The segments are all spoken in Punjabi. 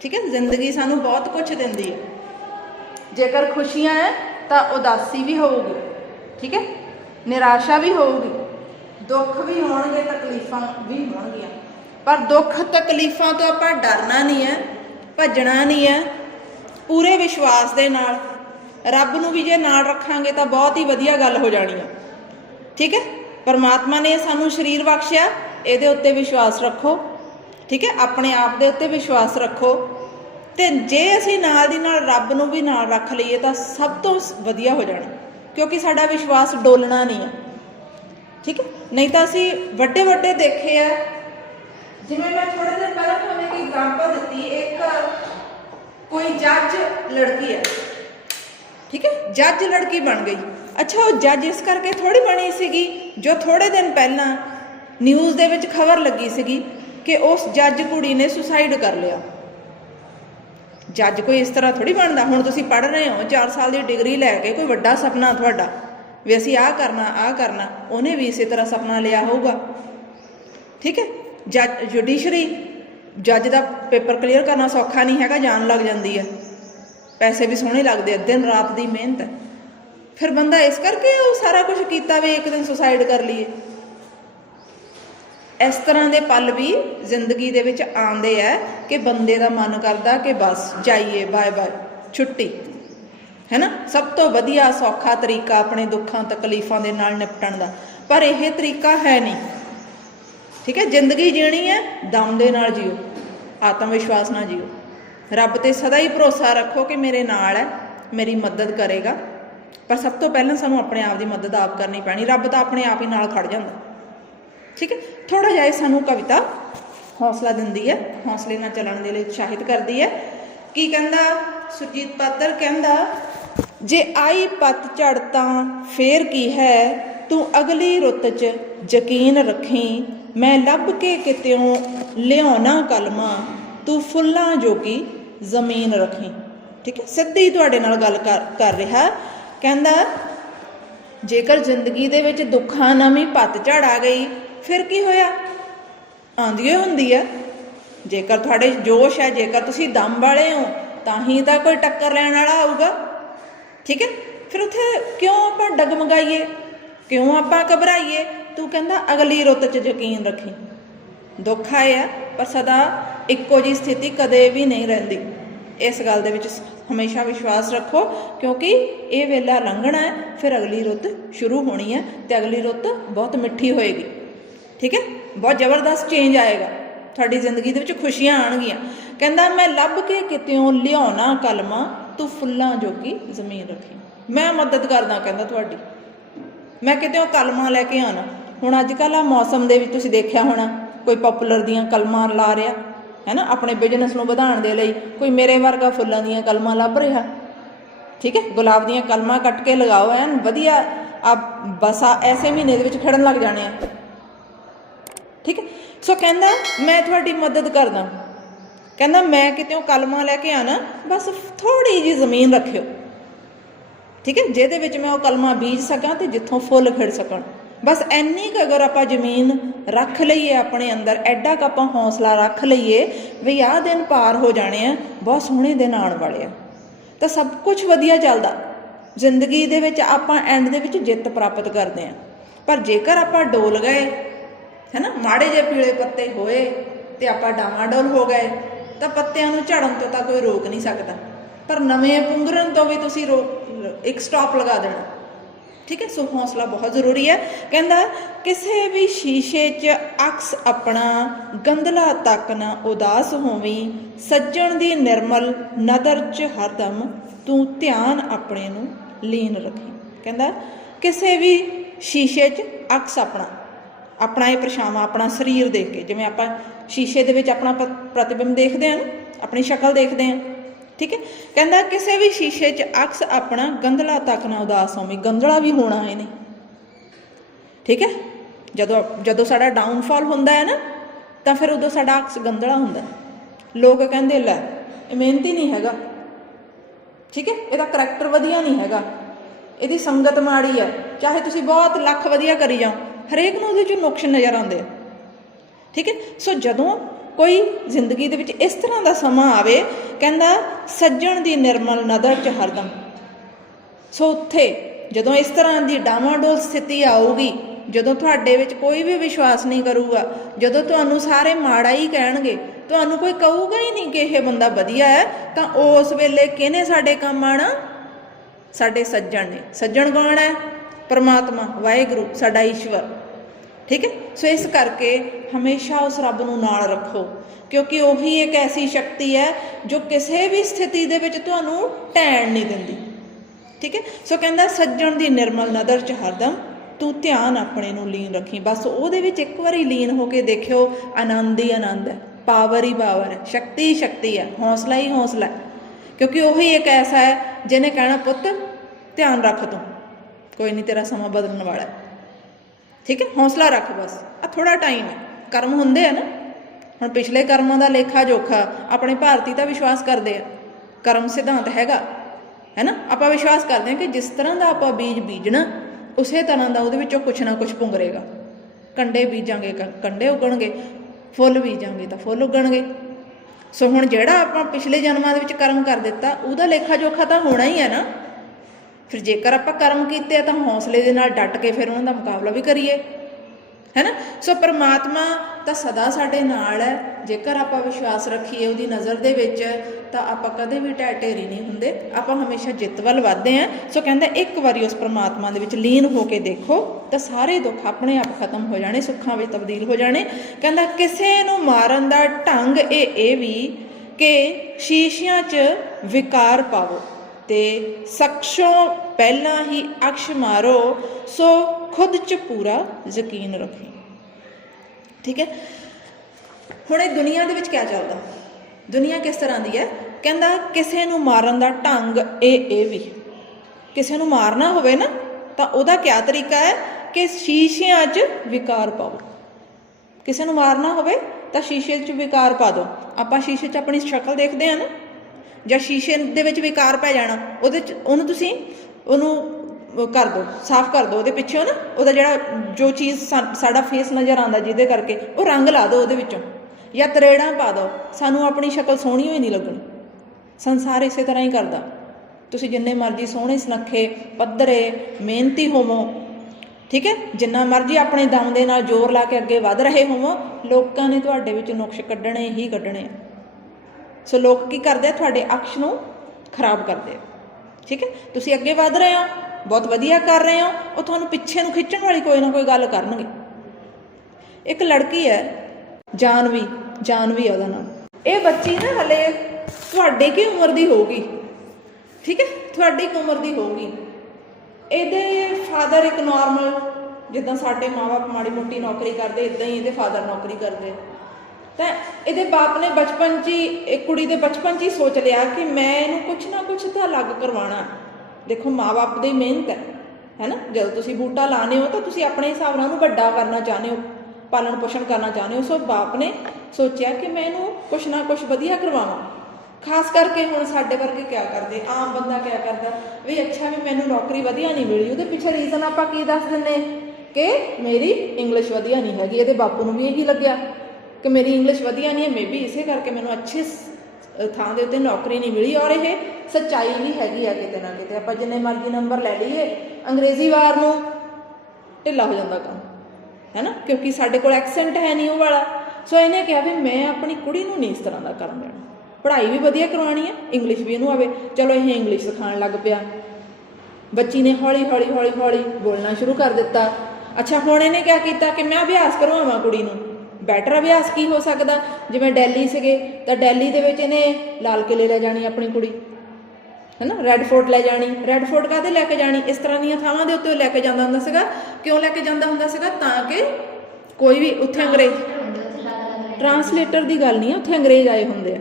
ਠੀਕ ਹੈ, ਜ਼ਿੰਦਗੀ ਸਾਨੂੰ ਬਹੁਤ ਕੁਝ ਦਿੰਦੀ ਹੈ। ਜੇਕਰ ਖੁਸ਼ੀਆਂ ਹੈ, ਤਾਂ ਉਦਾਸੀ ਵੀ ਹੋਊਗੀ, ਠੀਕ ਹੈ, ਨਿਰਾਸ਼ਾ ਵੀ ਹੋਊਗੀ, ਦੁੱਖ ਵੀ ਹੋਣਗੇ, ਤਕਲੀਫਾਂ ਵੀ ਹੋਣਗੀਆਂ। ਪਰ ਦੁੱਖ, ਤਕਲੀਫਾਂ ਤੋਂ ਆਪਾਂ ਡਰਨਾ ਨਹੀਂ ਹੈ, ਭੱਜਣਾ ਨਹੀਂ ਹੈ, ਪੂਰੇ ਵਿਸ਼ਵਾਸ ਦੇ ਨਾਲ। ਰੱਬ ਨੂੰ ਵੀ ਜੇ ਨਾਲ ਰੱਖਾਂਗੇ, ਤਾਂ ਬਹੁਤ ਹੀ ਵਧੀਆ ਗੱਲ ਹੋ ਜਾਣੀ ਹੈ। ਠੀਕ ਹੈ, ਪਰਮਾਤਮਾ ਨੇ ਸਾਨੂੰ ਸਰੀਰ ਬਖਸ਼ਿਆ, ਇਹਦੇ ਉੱਤੇ ਵਿਸ਼ਵਾਸ ਰੱਖੋ। ਠੀਕ ਹੈ? ਆਪਣੇ ਆਪ ਦੇ ਉੱਤੇ ਵਿਸ਼ਵਾਸ ਰੱਖੋ। ਤੇ ਜੇ ਅਸੀਂ ਨਾਲ ਦੀ ਨਾਲ ਰੱਬ ਨੂੰ ਵੀ ਨਾਲ ਰੱਖ ਲਈਏ ਤਾਂ ਸਭ ਤੋਂ ਵਧੀਆ ਹੋ ਜਾਣਾ। ਕਿਉਂਕਿ ਸਾਡਾ ਵਿਸ਼ਵਾਸ ਡੋਲਣਾ ਨਹੀਂ ਹੈ। ਠੀਕ ਹੈ? ਨਹੀਂ ਤਾਂ ਅਸੀਂ ਵੱਡੇ ਵੱਡੇ ਦੇਖੇ ਆ। ਜਿਵੇਂ ਮੈਂ ਥੋੜੇ ਦਿਨ ਪਹਿਲਾਂ ਤੁਹਾਨੂੰ ਇੱਕ ਐਗਜ਼ਾਮਪਲ ਦਿੱਤੀ, ਇੱਕ ਕੋਈ ਜੱਜ ਲੜਕੀ ਹੈ। ਠੀਕ ਹੈ? ਜੱਜ ਲੜਕੀ ਬਣ ਗਈ। ਅੱਛਾ, ਉਹ ਜੱਜ ਇਸ ਕਰਕੇ ਥੋੜੀ ਬਣੀ ਸੀਗੀ, ਜੋ ਥੋੜੇ ਦਿਨ ਪਹਿਲਾਂ ਨਿਊਜ਼ ਦੇ ਵਿੱਚ ਖਬਰ ਲੱਗੀ ਸੀਗੀ। ਕਿ ਉਸ ਜੱਜ ਕੁੜੀ ਨੇ ਸੁਸਾਈਡ ਕਰ ਲਿਆ। ਜੱਜ ਕੋਈ ਇਸ ਤਰ੍ਹਾਂ ਥੋੜੀ ਬਣਦਾ, ਹੁਣ ਤੁਸੀਂ ਪੜ੍ਹ ਰਹੇ ਹੋ 4 ਸਾਲ ਦੀ ਡਿਗਰੀ ਲੈ ਕੇ ਕੋਈ ਵੱਡਾ ਸੁਪਨਾ ਤੁਹਾਡਾ, ਵੀ ਅਸੀਂ ਆਹ ਕਰਨਾ ਆਹ ਕਰਨਾ, ਉਹਨੇ ਵੀ ਇਸੇ ਤਰ੍ਹਾਂ ਸੁਪਨਾ ਲਿਆ ਹੋਊਗਾ। ਠੀਕ ਹੈ? ਜੱਜ, ਜੁਡੀਸ਼ਰੀ, ਜੱਜ ਦਾ ਪੇਪਰ ਕਲੀਅਰ ਕਰਨਾ ਸੌਖਾ ਨਹੀਂ ਹੈਗਾ ਜਾਨ ਲੱਗ ਜਾਂਦੀ ਹੈ। ਪੈਸੇ ਵੀ ਸੋਹਣੇ ਲੱਗਦੇ ਆ, ਦਿਨ ਰਾਤ ਦੀ ਮਿਹਨਤ ਹੈ। ਫਿਰ ਬੰਦਾ ਇਸ ਕਰਕੇ ਉਹ ਸਾਰਾ ਕੁਝ ਕੀਤਾ ਵੀ ਇੱਕ ਦਿਨ ਸੁਸਾਈਡ ਕਰ ਲਈਏ। ਇਸ ਤਰ੍ਹਾਂ ਦੇ ਪਲ ਵੀ ਜ਼ਿੰਦਗੀ ਦੇ ਵਿੱਚ ਆਉਂਦੇ ਆ ਕਿ ਬੰਦੇ ਦਾ ਮਨ ਕਰਦਾ ਕਿ ਬਸ ਜਾਈਏ ਬਾਏ ਬਾਏ ਛੁੱਟੀ। ਹੈ ਨਾ ਸਭ ਤੋਂ ਵਧੀਆ ਸੌਖਾ ਤਰੀਕਾ ਆਪਣੇ ਦੁੱਖਾਂ, ਤਕਲੀਫਾਂ ਦੇ ਨਾਲ ਨਿਪਟਣ ਦਾ। ਪਰ ਇਹ ਤਰੀਕਾ ਹੈ ਨਹੀਂ। ਠੀਕ ਹੈ? ਜ਼ਿੰਦਗੀ ਜੀਣੀ ਹੈ, ਦਮ ਦੇ ਨਾਲ ਜੀਓ। ਆਤਮ ਵਿਸ਼ਵਾਸ ਨਾਲ ਜੀਓ। ਰੱਬ ਤੇ ਸਦਾ ਹੀ ਭਰੋਸਾ ਰੱਖੋ ਕਿ ਮੇਰੇ ਨਾਲ ਹੈ, ਮੇਰੀ ਮਦਦ ਕਰੇਗਾ। ਪਰ ਸਭ ਤੋਂ ਪਹਿਲਾਂ ਸਾਨੂੰ ਆਪਣੇ ਆਪ ਦੀ ਮਦਦ ਆਪ ਕਰਨੀ ਪੈਣੀ। ਰੱਬ ਤਾਂ ਆਪਣੇ ਆਪ ਹੀ ਨਾਲ ਖੜ ਜਾਂਦਾ। ਠੀਕ ਹੈ? ਥੋੜਾ ਜਿਹਾ ਸਾਨੂੰ ਕਵਿਤਾ ਹੌਸਲਾ ਦਿੰਦੀ ਹੈ, ਹੌਸਲੇ ਨਾਲ ਚੱਲਣ ਦੇ ਲਈ ਉਤਸ਼ਾਹਿਤ ਕਰਦੀ ਹੈ। ਕੀ ਕਹਿੰਦਾ? ਸੁਰਜੀਤ ਪਾਤਰ ਕਹਿੰਦਾ, ਜੇ ਆਈ ਪੱਤ ਝੜ ਤਾਂ ਫੇਰ ਕੀ ਹੈ? ਤੂੰ ਅਗਲੀ ਰੁੱਤ 'ਚ ਯਕੀਨ ਰੱਖੀ। ਮੈਂ ਲੱਭ ਕੇ ਕਿਤਿਓਂ ਲਿਆਉਣਾ ਕਲਮਾ। ਤੂੰ ਫੁੱਲਾਂ ਜੋਗੀ ਜ਼ਮੀਨ ਰੱਖੀ। ਠੀਕ ਹੈ? ਸਿੱਧੀ ਤੁਹਾਡੇ ਨਾਲ ਗੱਲ ਕਰ ਕਰ ਰਿਹਾ। ਕਹਿੰਦਾ, ਜੇਕਰ ਜ਼ਿੰਦਗੀ ਦੇ ਵਿੱਚ ਦੁੱਖਾਂ ਨਵੀਂ ਪਤਝੜ ਆ ਗਈ ਫਿਰ ਕੀ ਹੋਇਆ? ਆਂਦੀ ਹੁੰਦੀ ਆ। ਜੇਕਰ ਤੁਹਾਡੇ ਜੋਸ਼ ਹੈ, ਜੇਕਰ ਤੁਸੀਂ ਦਮ ਵਾਲੇ ਹੋ, ਤਾਂ ਹੀ ਤਾਂ ਕੋਈ ਟੱਕਰ ਲੈਣ ਵਾਲਾ ਆਊਗਾ। ਠੀਕ ਹੈ? ਫਿਰ ਉੱਥੇ ਕਿਉਂ ਆਪਾਂ ਡਗਮਗਾਈਏ? ਕਿਉਂ ਆਪਾਂ ਘਬਰਾਈਏ? ਤੂੰ ਕਹਿੰਦਾ, ਅਗਲੀ ਰੁੱਤ 'ਚ ਯਕੀਨ ਰੱਖੀ। ਦੁੱਖ ਆਇਆ, ਪਰ ਸਦਾ ਇੱਕੋ ਜੀ ਸਥਿਤੀ ਕਦੇ ਵੀ ਨਹੀਂ ਰਹਿੰਦੀ। ਇਸ ਗੱਲ ਦੇ ਵਿੱਚ ਹਮੇਸ਼ਾ ਵਿਸ਼ਵਾਸ ਰੱਖੋ, ਕਿਉਂਕਿ ਇਹ ਵੇਲਾ ਲੰਘਣਾ ਹੈ, ਫਿਰ ਅਗਲੀ ਰੁੱਤ ਸ਼ੁਰੂ ਹੋਣੀ ਹੈ ਤੇ ਅਗਲੀ ਰੁੱਤ ਬਹੁਤ ਮਿੱਠੀ ਹੋਏਗੀ। ਠੀਕ ਹੈ? ਬਹੁਤ ਜ਼ਬਰਦਸਤ ਚੇਂਜ ਆਏਗਾ। ਤੁਹਾਡੀ ਜ਼ਿੰਦਗੀ ਦੇ ਵਿੱਚ ਖੁਸ਼ੀਆਂ ਆਣਗੀਆਂ ਕਹਿੰਦਾ, ਮੈਂ ਲੱਭ ਕੇ ਕਿਤਿਓਂ ਲਿਆਉਣਾ ਕਲਮਾ, ਤੂੰ ਫੁੱਲਾਂ ਜੋਗੀ ਜ਼ਮੀਨ ਰੱਖੀ। ਮੈਂ ਮਦਦ ਕਰਦਾ, ਕਹਿੰਦਾ ਤੁਹਾਡੀ। ਮੈਂ ਕਿਤੇੋਂ ਕਲਮਾਂ ਲੈ ਕੇ ਆਣਾ ਹੁਣ ਅੱਜ ਕੱਲ੍ਹ ਆ ਮੌਸਮ ਦੇ ਵਿੱਚ ਤੁਸੀਂ ਦੇਖਿਆ ਹੋਣਾ, ਕੋਈ ਪਪੂਲਰ ਦੀਆਂ ਕਲਮਾਂ ਲਾ ਰਿਹਾ ਹੈ ਨਾ ਆਪਣੇ ਬਿਜ਼ਨਸ ਨੂੰ ਵਧਾਉਣ ਦੇ ਲਈ ਕੋਈ ਮੇਰੇ ਵਰਗਾ ਫੁੱਲਾਂ ਦੀਆਂ ਕਲਮਾਂ ਲੱਭ ਰਿਹਾ। ਠੀਕ ਹੈ? ਗੁਲਾਬ ਦੀਆਂ ਕਲਮਾਂ ਕੱਟ ਕੇ ਲਗਾਓ, ਐਨ ਵਧੀਆ। ਆ ਬਸਾ ਐਸੇ ਮਹੀਨੇ ਦੇ ਵਿੱਚ ਖੜਨ ਲੱਗ ਜਾਣੇ ਆ। ਠੀਕ ਹੈ? ਸੋ ਕਹਿੰਦਾ, ਮੈਂ ਤੁਹਾਡੀ ਮਦਦ ਕਰਦਾ। ਕਹਿੰਦਾ, ਮੈਂ ਕਿਤੇੋਂ ਕਲਮਾਂ ਲੈ ਕੇ ਆਣਾ, ਬਸ ਥੋੜੀ ਜੀ ਜ਼ਮੀਨ ਰੱਖਿਓ। ਠੀਕ ਹੈ? ਜਿਹਦੇ ਵਿੱਚ ਮੈਂ ਉਹ ਕਲਮਾ ਬੀਜ ਸਕਾਂ ਤੇ ਜਿੱਥੋਂ ਫੁੱਲ ਖਿੜ ਸਕਣ। ਬਸ ਐਨੀ ਕੁ ਅਗਰ ਆਪਾਂ ਜ਼ਮੀਨ ਰੱਖ ਲਈਏ ਆਪਣੇ ਅੰਦਰ, ਐਡਾ ਕੁ ਆਪਾਂ ਹੌਸਲਾ ਰੱਖ ਲਈਏ ਵੀ ਆਹ ਦਿਨ ਪਾਰ ਹੋ ਜਾਣੇ ਆ, ਬਹੁਤ ਸੋਹਣੇ ਦਿਨ ਆਉਣ ਵਾਲੇ ਆ। ਤਾਂ ਸਭ ਕੁਝ ਵਧੀਆ ਚੱਲਦਾ। ਜ਼ਿੰਦਗੀ ਦੇ ਵਿੱਚ ਆਪਾਂ ਐਂਡ ਦੇ ਵਿੱਚ ਜਿੱਤ ਪ੍ਰਾਪਤ ਕਰਦੇ ਆ। ਪਰ ਜੇਕਰ ਆਪਾਂ ਡੋਲ ਗਏ ਹੈ ਨਾ ਮਾੜੇ ਜਿਹੇ ਪੀਲੇ ਪੱਤੇ ਹੋਏ ਤੇ ਆਪਾਂ ਡਾਮਾਡੋਲ ਹੋ ਗਏ, ਤਾਂ ਪੱਤਿਆਂ ਨੂੰ ਝੜਨ ਤੋਂ ਤਾਂ ਕੋਈ ਰੋਕ ਨਹੀਂ ਸਕਦਾ। ਪਰ ਨਵੇਂ ਪੁੰਗਰਨ ਤੋਂ ਵੀ ਤੁਸੀਂ ਰੋਕ ਇੱਕ ਸਟਾਪ ਲਗਾ ਦੇਣਾ। ਠੀਕ ਹੈ? ਸੋ ਹੌਸਲਾ ਬਹੁਤ ਜ਼ਰੂਰੀ ਹੈ। ਕਹਿੰਦਾ, ਕਿਸੇ ਵੀ ਸ਼ੀਸ਼ੇ 'ਚ ਅਕਸ ਆਪਣਾ ਗੰਦਲਾ ਤੱਕ ਨਾ ਉਦਾਸ ਹੋਵੀਂ, ਸੱਜਣ ਦੀ ਨਿਰਮਲ ਨਦਰ 'ਚ ਹਰਦਮ ਤੂੰ ਧਿਆਨ ਆਪਣੇ ਨੂੰ ਲੀਨ ਰੱਖੀ। ਕਹਿੰਦਾ, ਕਿਸੇ ਵੀ ਸ਼ੀਸ਼ੇ 'ਚ ਅਕਸ ਆਪਣਾ ਆਪਣਾ ਇਹ ਪਰਛਾਵਾਂ, ਆਪਣਾ ਸਰੀਰ ਦੇਖ ਕੇ, ਜਿਵੇਂ ਆਪਾਂ ਸ਼ੀਸ਼ੇ ਦੇ ਵਿੱਚ ਆਪਣਾ ਪ- ਪ੍ਰਤੀਬਿੰਬ ਦੇਖਦੇ ਹਾਂ ਨਾ, ਆਪਣੀ ਸ਼ਕਲ ਦੇਖਦੇ ਹਾਂ, ਠੀਕ ਹੈ? ਕਹਿੰਦਾ ਕਿਸੇ ਵੀ ਸ਼ੀਸ਼ੇ 'ਚ ਅਕਸ ਆਪਣਾ ਗੰਧਲਾ ਤੱਕ ਨਾ ਉਦਾਸ ਹੋਵੇ, ਗੰਧਲਾ ਵੀ ਹੋਣਾ ਇਹਨੇ, ਠੀਕ ਹੈ? ਜਦੋਂ ਜਦੋਂ ਸਾਡਾ ਡਾਊਨਫਾਲ ਹੁੰਦਾ ਹੈ ਨਾ, ਤਾਂ ਫਿਰ ਉਦੋਂ ਸਾਡਾ ਅਕਸ ਗੰਧਲਾ ਹੁੰਦਾ ਲੋਕ ਕਹਿੰਦੇ, ਲੈ, ਇਹ ਮਿਹਨਤੀ ਨਹੀਂ ਹੈਗਾ, ਠੀਕ ਹੈ? ਇਹਦਾ ਕਰੈਕਟਰ ਵਧੀਆ ਨਹੀਂ ਹੈਗਾ, ਇਹਦੀ ਸੰਗਤ ਮਾੜੀ ਹੈ, ਚਾਹੇ ਤੁਸੀਂ ਬਹੁਤ ਲੱਖ ਵਧੀਆ ਕਰੀ ਜਾਓ ਹਰੇਕ ਨੂੰ ਉਹਦੇ 'ਚ ਨੁਕਸ ਨਜ਼ਰ ਆਉਂਦੇ ਆ। ਠੀਕ ਹੈ? ਸੋ ਜਦੋਂ ਕੋਈ ਜ਼ਿੰਦਗੀ ਦੇ ਵਿੱਚ ਇਸ ਤਰ੍ਹਾਂ ਦਾ ਸਮਾਂ ਆਵੇ, ਕਹਿੰਦਾ, ਸੱਜਣ ਦੀ ਨਿਰਮਲ ਨਦਰ ਚ ਹਰਦਮ। ਸੋ ਉੱਥੇ ਜਦੋਂ ਇਸ ਤਰ੍ਹਾਂ ਦੀ ਡਾਵਾਂਡੋਲ ਸਥਿਤੀ ਆਊਗੀ, ਜਦੋਂ ਤੁਹਾਡੇ ਵਿੱਚ ਕੋਈ ਵੀ ਵਿਸ਼ਵਾਸ ਨਹੀਂ ਕਰੂਗਾ, ਜਦੋਂ ਤੁਹਾਨੂੰ ਸਾਰੇ ਮਾੜਾ ਹੀ ਕਹਿਣਗੇ, ਤੁਹਾਨੂੰ ਕੋਈ ਕਹੂਗਾ ਹੀ ਨਹੀਂ ਕਿ ਇਹ ਬੰਦਾ ਵਧੀਆ ਹੈ, ਤਾਂ ਉਸ ਵੇਲੇ ਕਿਹਨੇ ਸਾਡੇ ਕੰਮ ਆਣਾ ਸਾਡੇ ਸੱਜਣ ਨੇ। ਸੱਜਣ ਕੌਣ ਹੈ? ਪਰਮਾਤਮਾ, ਵਾਹਿਗੁਰੂ, ਸਾਡਾ ਈਸ਼ਵਰ। ਠੀਕ ਹੈ? ਸੋ ਇਸ ਕਰਕੇ ਹਮੇਸ਼ਾ ਉਸ ਰੱਬ ਨੂੰ ਨਾਲ ਰੱਖੋ, ਕਿਉਂਕਿ ਉਹੀ ਇੱਕ ਐਸੀ ਸ਼ਕਤੀ ਹੈ ਜੋ ਕਿਸੇ ਵੀ ਸਥਿਤੀ ਦੇ ਵਿੱਚ ਤੁਹਾਨੂੰ ਟੈਣ ਨਹੀਂ ਦਿੰਦੀ। ਠੀਕ ਹੈ? ਸੋ ਕਹਿੰਦਾ, ਸੱਜਣ ਦੀ ਨਿਰਮਲ ਨਦਰ ਚ ਹਰਦਮ ਤੂੰ ਧਿਆਨ ਆਪਣੇ ਨੂੰ ਲੀਨ ਰੱਖੀ। ਬਸ ਉਹਦੇ ਵਿੱਚ ਇੱਕ ਵਾਰੀ ਲੀਨ ਹੋ ਕੇ ਦੇਖਿਓ, ਆਨੰਦ ਹੀ ਆਨੰਦ ਹੈ, ਪਾਵਰ ਹੀ ਪਾਵਰ ਹੈ, ਸ਼ਕਤੀ ਹੀ ਸ਼ਕਤੀ ਹੈ, ਹੌਸਲਾ ਹੀ ਹੌਸਲਾ ਕਿਉਂਕਿ ਉਹੀ ਇੱਕ ਐਸਾ ਹੈ ਜਿਹਨੇ ਕਹਿਣਾ, ਪੁੱਤ, ਧਿਆਨ ਰੱਖ ਤੂੰ। ਕੋਈ ਨਹੀਂ ਤੇਰਾ ਸਮਾਂ ਬਦਲਣ ਵਾਲਾ ਹੈ। ਠੀਕ ਹੈ? ਹੌਸਲਾ ਰੱਖ ਬਸ। ਆ ਥੋੜਾ ਟਾਈਮ ਹੈ। ਕਰਮ ਹੁੰਦੇ ਆ ਨਾ। ਹੁਣ ਪਿਛਲੇ ਕਰਮਾਂ ਦਾ ਲੇਖਾ ਜੋਖਾ, ਆਪਣੇ ਭਾਰਤੀ ਤਾਂ ਵਿਸ਼ਵਾਸ ਕਰਦੇ ਆ। ਕਰਮ ਸਿਧਾਂਤ ਹੈਗਾ। ਹੈ ਨਾ? ਆਪਾਂ ਵਿਸ਼ਵਾਸ ਕਰਦੇ ਹਾਂ ਕਿ ਜਿਸ ਤਰ੍ਹਾਂ ਦਾ ਆਪਾਂ ਬੀਜ ਬੀਜਣਾ, ਉਸੇ ਤਰ੍ਹਾਂ ਦਾ ਉਹਦੇ ਵਿੱਚੋਂ ਕੁਛ ਨਾ ਕੁਛ ਪੁੰਗਰੇਗਾ। ਕੰਡੇ ਬੀਜਾਂਗੇ, ਕ- ਕੰਡੇ ਉਗਣਗੇ, ਫੁੱਲ ਬੀਜਾਂਗੇ ਤਾਂ ਫੁੱਲ ਉਗਣਗੇ। ਸੋ ਹੁਣ ਜਿਹੜਾ ਆਪਾਂ ਪਿਛਲੇ ਜਨਮਾਂ ਦੇ ਵਿੱਚ ਕਰਮ ਕਰ ਦਿੱਤਾ, ਉਹਦਾ ਲੇਖਾ ਜੋਖਾ ਤਾਂ ਹੋਣਾ ਹੀ ਹੈ ਨਾ। ਫਿਰ ਜੇਕਰ ਆਪਾਂ ਕਰਮ ਕੀਤੇ ਆ ਤਾਂ ਹੌਸਲੇ ਦੇ ਨਾਲ ਡਟ ਕੇ ਫਿਰ ਉਹਨਾਂ ਦਾ ਮੁਕਾਬਲਾ ਵੀ ਕਰੀਏ। ਹੈਨਾ? ਸੋ ਪਰਮਾਤਮਾ ਤਾਂ ਸਦਾ ਸਾਡੇ ਨਾਲ ਹੈ। ਜੇਕਰ ਆਪਾਂ ਵਿਸ਼ਵਾਸ ਰੱਖੀਏ ਉਹਦੀ ਨਜ਼ਰ ਦੇ ਵਿੱਚ, ਤਾਂ ਆਪਾਂ ਕਦੇ ਵੀ ਢਹਿ ਢੇਰੀ ਨਹੀਂ ਹੁੰਦੇ। ਆਪਾਂ ਹਮੇਸ਼ਾ ਜਿੱਤ ਵੱਲ ਵਧਦੇ ਆਂ ਸੋ ਕਹਿੰਦਾ ਇੱਕ ਵਾਰੀ ਉਸ ਪਰਮਾਤਮਾ ਦੇ ਵਿੱਚ ਲੀਨ ਹੋ ਕੇ ਦੇਖੋ, ਤਾਂ ਸਾਰੇ ਦੁੱਖ ਆਪਣੇ ਆਪ ਖਤਮ ਹੋ ਜਾਣੇ, ਸੁੱਖਾਂ ਵਿੱਚ ਤਬਦੀਲ ਹੋ ਜਾਣੇ। ਕਹਿੰਦਾ ਕਿਸੇ ਨੂੰ ਮਾਰਨ ਦਾ ਢੰਗ ਇਹ ਇਹ ਵੀ ਕਿ ਸ਼ੀਸ਼ਿਆਂ 'ਚ ਵਿਕਾਰ ਪਾਵੋ। ਤੇ ਸਖਸ਼ੋਂ ਪਹਿਲਾਂ ਹੀ ਅਕਸ਼ ਮਾਰੋ, ਸੋ ਖੁਦ 'ਚ ਪੂਰਾ ਯਕੀਨ ਰੱਖੀ। ਠੀਕ ਹੈ? ਹੁਣ ਇਹ ਦੁਨੀਆ ਦੇ ਵਿੱਚ ਕੀ ਚੱਲਦਾ? ਦੁਨੀਆ ਕਿਸ ਤਰ੍ਹਾਂ ਦੀ ਹੈ? ਕਹਿੰਦਾ ਕਿਸੇ ਨੂੰ ਮਾਰਨ ਦਾ ਢੰਗ ਇਹ ਇਹ ਵੀ। ਕਿਸੇ ਨੂੰ ਮਾਰਨਾ ਹੋਵੇ ਨਾ, ਤਾਂ ਉਹਦਾ ਕੀ ਤਰੀਕਾ ਹੈ? ਕਿ ਸ਼ੀਸ਼ਿਆਂ 'ਚ ਵਿਕਾਰ ਪਾਓ। ਕਿਸੇ ਨੂੰ ਮਾਰਨਾ ਹੋਵੇ, ਤਾਂ ਸ਼ੀਸ਼ੇ 'ਚ ਵਿਕਾਰ ਪਾ ਦਿਓ। ਆਪਾਂ ਸ਼ੀਸ਼ੇ 'ਚ ਆਪਣੀ ਸ਼ਕਲ ਦੇਖਦੇ ਆ ਨਾ। ਜਾਂ ਸ਼ੀਸ਼ੇ ਦੇ ਵਿੱਚ ਵਿਕਾਰ ਪੈ ਜਾਣਾ, ਉਹਦੇ 'ਚ, ਉਹਨੂੰ ਤੁਸੀਂ ਉਹਨੂੰ ਕਰ ਦਿਓ ਸਾਫ਼ ਕਰ ਦਿਓ ਉਹਦੇ ਪਿੱਛੇ ਨਾ, ਉਹਦਾ ਜਿਹੜਾ ਜੋ ਚੀਜ਼ ਸਾ- ਸਾਡਾ ਫੇਸ ਨਜ਼ਰ ਆਉਂਦਾ ਜਿਹਦੇ ਕਰਕੇ, ਉਹ ਰੰਗ ਲਾ ਦਿਓ ਉਹਦੇ ਵਿੱਚੋਂ, ਜਾਂ ਤਰੇੜਾਂ ਪਾ ਦਿਓ ਸਾਨੂੰ ਆਪਣੀ ਸ਼ਕਲ ਸੋਹਣੀ ਹੋਈ ਨਹੀਂ ਲੱਗਣੀ। ਸੰਸਾਰ ਇਸੇ ਤਰ੍ਹਾਂ ਹੀ ਕਰਦਾ। ਤੁਸੀਂ ਜਿੰਨੇ ਮਰਜ਼ੀ ਸੋਹਣੇ ਸੁਨੱਖੇ, ਪੱਧਰੇ, ਮਿਹਨਤੀ ਹੋਵੋ, ਠੀਕ ਹੈ? ਜਿੰਨਾ ਮਰਜ਼ੀ ਆਪਣੇ ਦਮ ਦੇ ਨਾਲ ਜ਼ੋਰ ਲਾ ਕੇ ਅੱਗੇ ਵਧ ਰਹੇ ਹੋਵੋ, ਲੋਕਾਂ ਨੇ ਤੁਹਾਡੇ ਵਿੱਚ ਨੁਕਸ਼ ਕੱਢਣੇ ਹੀ ਕੱਢਣੇ ਸੋ ਲੋਕ ਕੀ ਕਰਦੇ ਆ? ਤੁਹਾਡੇ ਅਕਸ਼ ਨੂੰ ਖਰਾਬ ਕਰਦੇ ਆ। ਠੀਕ ਹੈ? ਤੁਸੀਂ ਅੱਗੇ ਵਧ ਰਹੇ ਹੋ, ਬਹੁਤ ਵਧੀਆ ਕਰ ਰਹੇ ਹੋ, ਉਹ ਤੁਹਾਨੂੰ ਪਿੱਛੇ ਨੂੰ ਖਿੱਚਣ ਵਾਲੀ ਕੋਈ ਨਾ ਕੋਈ ਗੱਲ ਕਰਨਗੇ। ਇੱਕ ਲੜਕੀ ਹੈ, ਜਾਨਵੀ ਜਾਨਵੀ ਆ ਉਹਦਾ ਨਾਮ। ਇਹ ਬੱਚੀ ਨਾ ਹਲੇ ਤੁਹਾਡੇ ਕੀ ਉਮਰ ਦੀ ਹੋਊਗੀ? ਠੀਕ ਹੈ? ਤੁਹਾਡੀ ਕੁ ਉਮਰ ਦੀ ਹੋਊਗੀ? ਇਹਦੇ ਫਾਦਰ ਇੱਕ ਨਾਰਮਲ ਜਿੱਦਾਂ ਸਾਡੇ ਮਾਪੇ ਮਾੜੀ ਮੋਟੀ ਨੌਕਰੀ ਕਰਦੇ ਇਦਾਂ ਹੀ ਇਹਦੇ ਫਾਦਰ ਨੌਕਰੀ ਕਰਦੇ। ਤਾਂ ਇਹਦੇ ਬਾਪ ਨੇ ਬਚਪਨ 'ਚ ਹੀ, ਇਹ ਕੁੜੀ ਦੇ ਬਚਪਨ 'ਚ ਹੀ ਸੋਚ ਲਿਆ ਕਿ ਮੈਂ ਇਹਨੂੰ ਕੁਛ ਨਾ ਕੁਛ ਤਾਂ ਅਲੱਗ ਕਰਵਾਉਣਾ। ਦੇਖੋ ਮਾਪੇ ਦੀ ਮਿਹਨਤ ਹੈ, ਹੈਨਾ? ਜਦੋਂ ਤੁਸੀਂ ਬੂਟਾ ਲਾਣੇ ਹੋ ਤਾਂ ਤੁਸੀਂ ਆਪਣੇ ਹਿਸਾਬ ਨਾਲ ਉਹਨੂੰ ਵੱਡਾ ਕਰਨਾ ਚਾਹੁੰਦੇ ਹੋ ਪਾਲਣ ਪੋਸ਼ਣ ਕਰਨਾ ਚਾਹੁੰਦੇ ਹੋ। ਸੋ ਬਾਪ ਨੇ ਸੋਚਿਆ ਕਿ ਮੈਂ ਇਹਨੂੰ ਕੁਛ ਨਾ ਕੁਛ ਵਧੀਆ ਕਰਵਾਵਾਂ। ਖਾਸ ਕਰਕੇ ਹੁਣ ਸਾਡੇ ਵਰਗੇ ਕਿਆ ਕਰਦੇ? ਆਮ ਬੰਦਾ ਕਿਆ ਕਰਦਾ? ਵੀ ਅੱਛਾ ਵੀ ਮੈਨੂੰ ਨੌਕਰੀ ਵਧੀਆ ਨਹੀਂ ਮਿਲੀ। ਉਹਦੇ ਪਿੱਛੇ ਰੀਜ਼ਨ ਆਪਾਂ ਕੀ ਦੱਸ ਦਿੰਨੇ ਕਿ ਮੇਰੀ ਇੰਗਲਿਸ਼ ਵਧੀਆ ਨਹੀਂ ਹੈਗੀ। ਇਹਦੇ ਬਾਪੂ ਨੂੰ ਵੀ ਇਹੀ ਲੱਗਿਆ। ਕਿ ਮੇਰੀ ਇੰਗਲਿਸ਼ ਵਧੀਆ ਨਹੀਂ ਹੈ ਮੇਬੀ ਇਸੇ ਕਰਕੇ ਮੈਨੂੰ ਅੱਛੇ ਥਾਂ ਦੇ ਉੱਤੇ ਨੌਕਰੀ ਨਹੀਂ ਮਿਲੀ ਔਰ ਇਹ ਸੱਚਾਈ ਵੀ ਹੈਗੀ ਆ ਕਿਤੇ ਨਾ ਕਿਤੇ। ਆਪਾਂ ਜਿੰਨੇ ਮਰਜ਼ੀ ਨੰਬਰ ਲੈ ਲਈਏ, ਅੰਗਰੇਜ਼ੀ ਵਾਰ ਨੂੰ ਢਿੱਲਾ ਹੋ ਜਾਂਦਾ ਕੰਮ ਹੈਨਾ ਕਿਉਂਕਿ ਸਾਡੇ ਕੋਲ ਐਕਸੈਂਟ ਹੈ ਨਹੀਂ ਉਹ ਵਾਲਾ। ਸੋ ਇਹਨੇ ਕਿਹਾ ਵੀ ਮੈਂ ਆਪਣੀ ਕੁੜੀ ਨੂੰ ਨਹੀਂ ਇਸ ਤਰ੍ਹਾਂ ਦਾ ਕਰਨ ਦੇਣਾ। ਪੜ੍ਹਾਈ ਵੀ ਵਧੀਆ ਕਰਵਾਉਣੀ ਹੈ ਇੰਗਲਿਸ਼ ਵੀ ਇਹਨੂੰ ਆਵੇ। ਚਲੋ, ਇਹ ਇੰਗਲਿਸ਼ ਸਿਖਾਉਣ ਲੱਗ ਪਿਆ। ਬੱਚੀ ਨੇ ਹੌਲੀ ਹੌਲੀ ਹੌਲੀ ਹੌਲੀ ਬੋਲਣਾ ਸ਼ੁਰੂ ਕਰ ਦਿੱਤਾ। ਅੱਛਾ, ਹੁਣ ਇਹਨੇ ਕਿਆ ਕੀਤਾ ਕਿ ਮੈਂ ਅਭਿਆਸ ਕਰਵਾਵਾਂ ਕੁੜੀ ਨੂੰ? ਬੈਟਰ ਅਭਿਆਸ ਕੀ ਹੋ ਸਕਦਾ? ਜਿਵੇਂ ਦਿੱਲੀ ਸੀਗੇ, ਤਾਂ ਦਿੱਲੀ ਦੇ ਵਿੱਚ ਇਹਨੇ ਲਾਲ ਕਿਲੇ ਲੈ ਜਾਣੀ ਆਪਣੀ ਕੁੜੀ। ਹੈਨਾ? ਰੈੱਡ ਫੋਰਟ ਲੈ ਜਾਣੀ। ਰੈੱਡ ਫੋਰਟ ਕਾਹਦੇ ਲੈ ਕੇ ਜਾਣੀ? ਇਸ ਤਰ੍ਹਾਂ ਦੀਆਂ ਥਾਵਾਂ ਦੇ ਉੱਤੇ ਉਹ ਲੈ ਕੇ ਜਾਂਦਾ ਹੁੰਦਾ ਸੀਗਾ। ਕਿਉਂ ਲੈ ਕੇ ਜਾਂਦਾ ਹੁੰਦਾ ਸੀਗਾ? ਤਾਂ ਕਿ ਕੋਈ ਵੀ ਉੱਥੇ ਅੰਗਰੇਜ਼ ਟਰਾਂਸਲੇਟਰ ਦੀ ਗੱਲ ਨਹੀਂ ਹੈ ਉੱਥੇ ਅੰਗਰੇਜ਼ ਆਏ ਹੁੰਦੇ ਆ।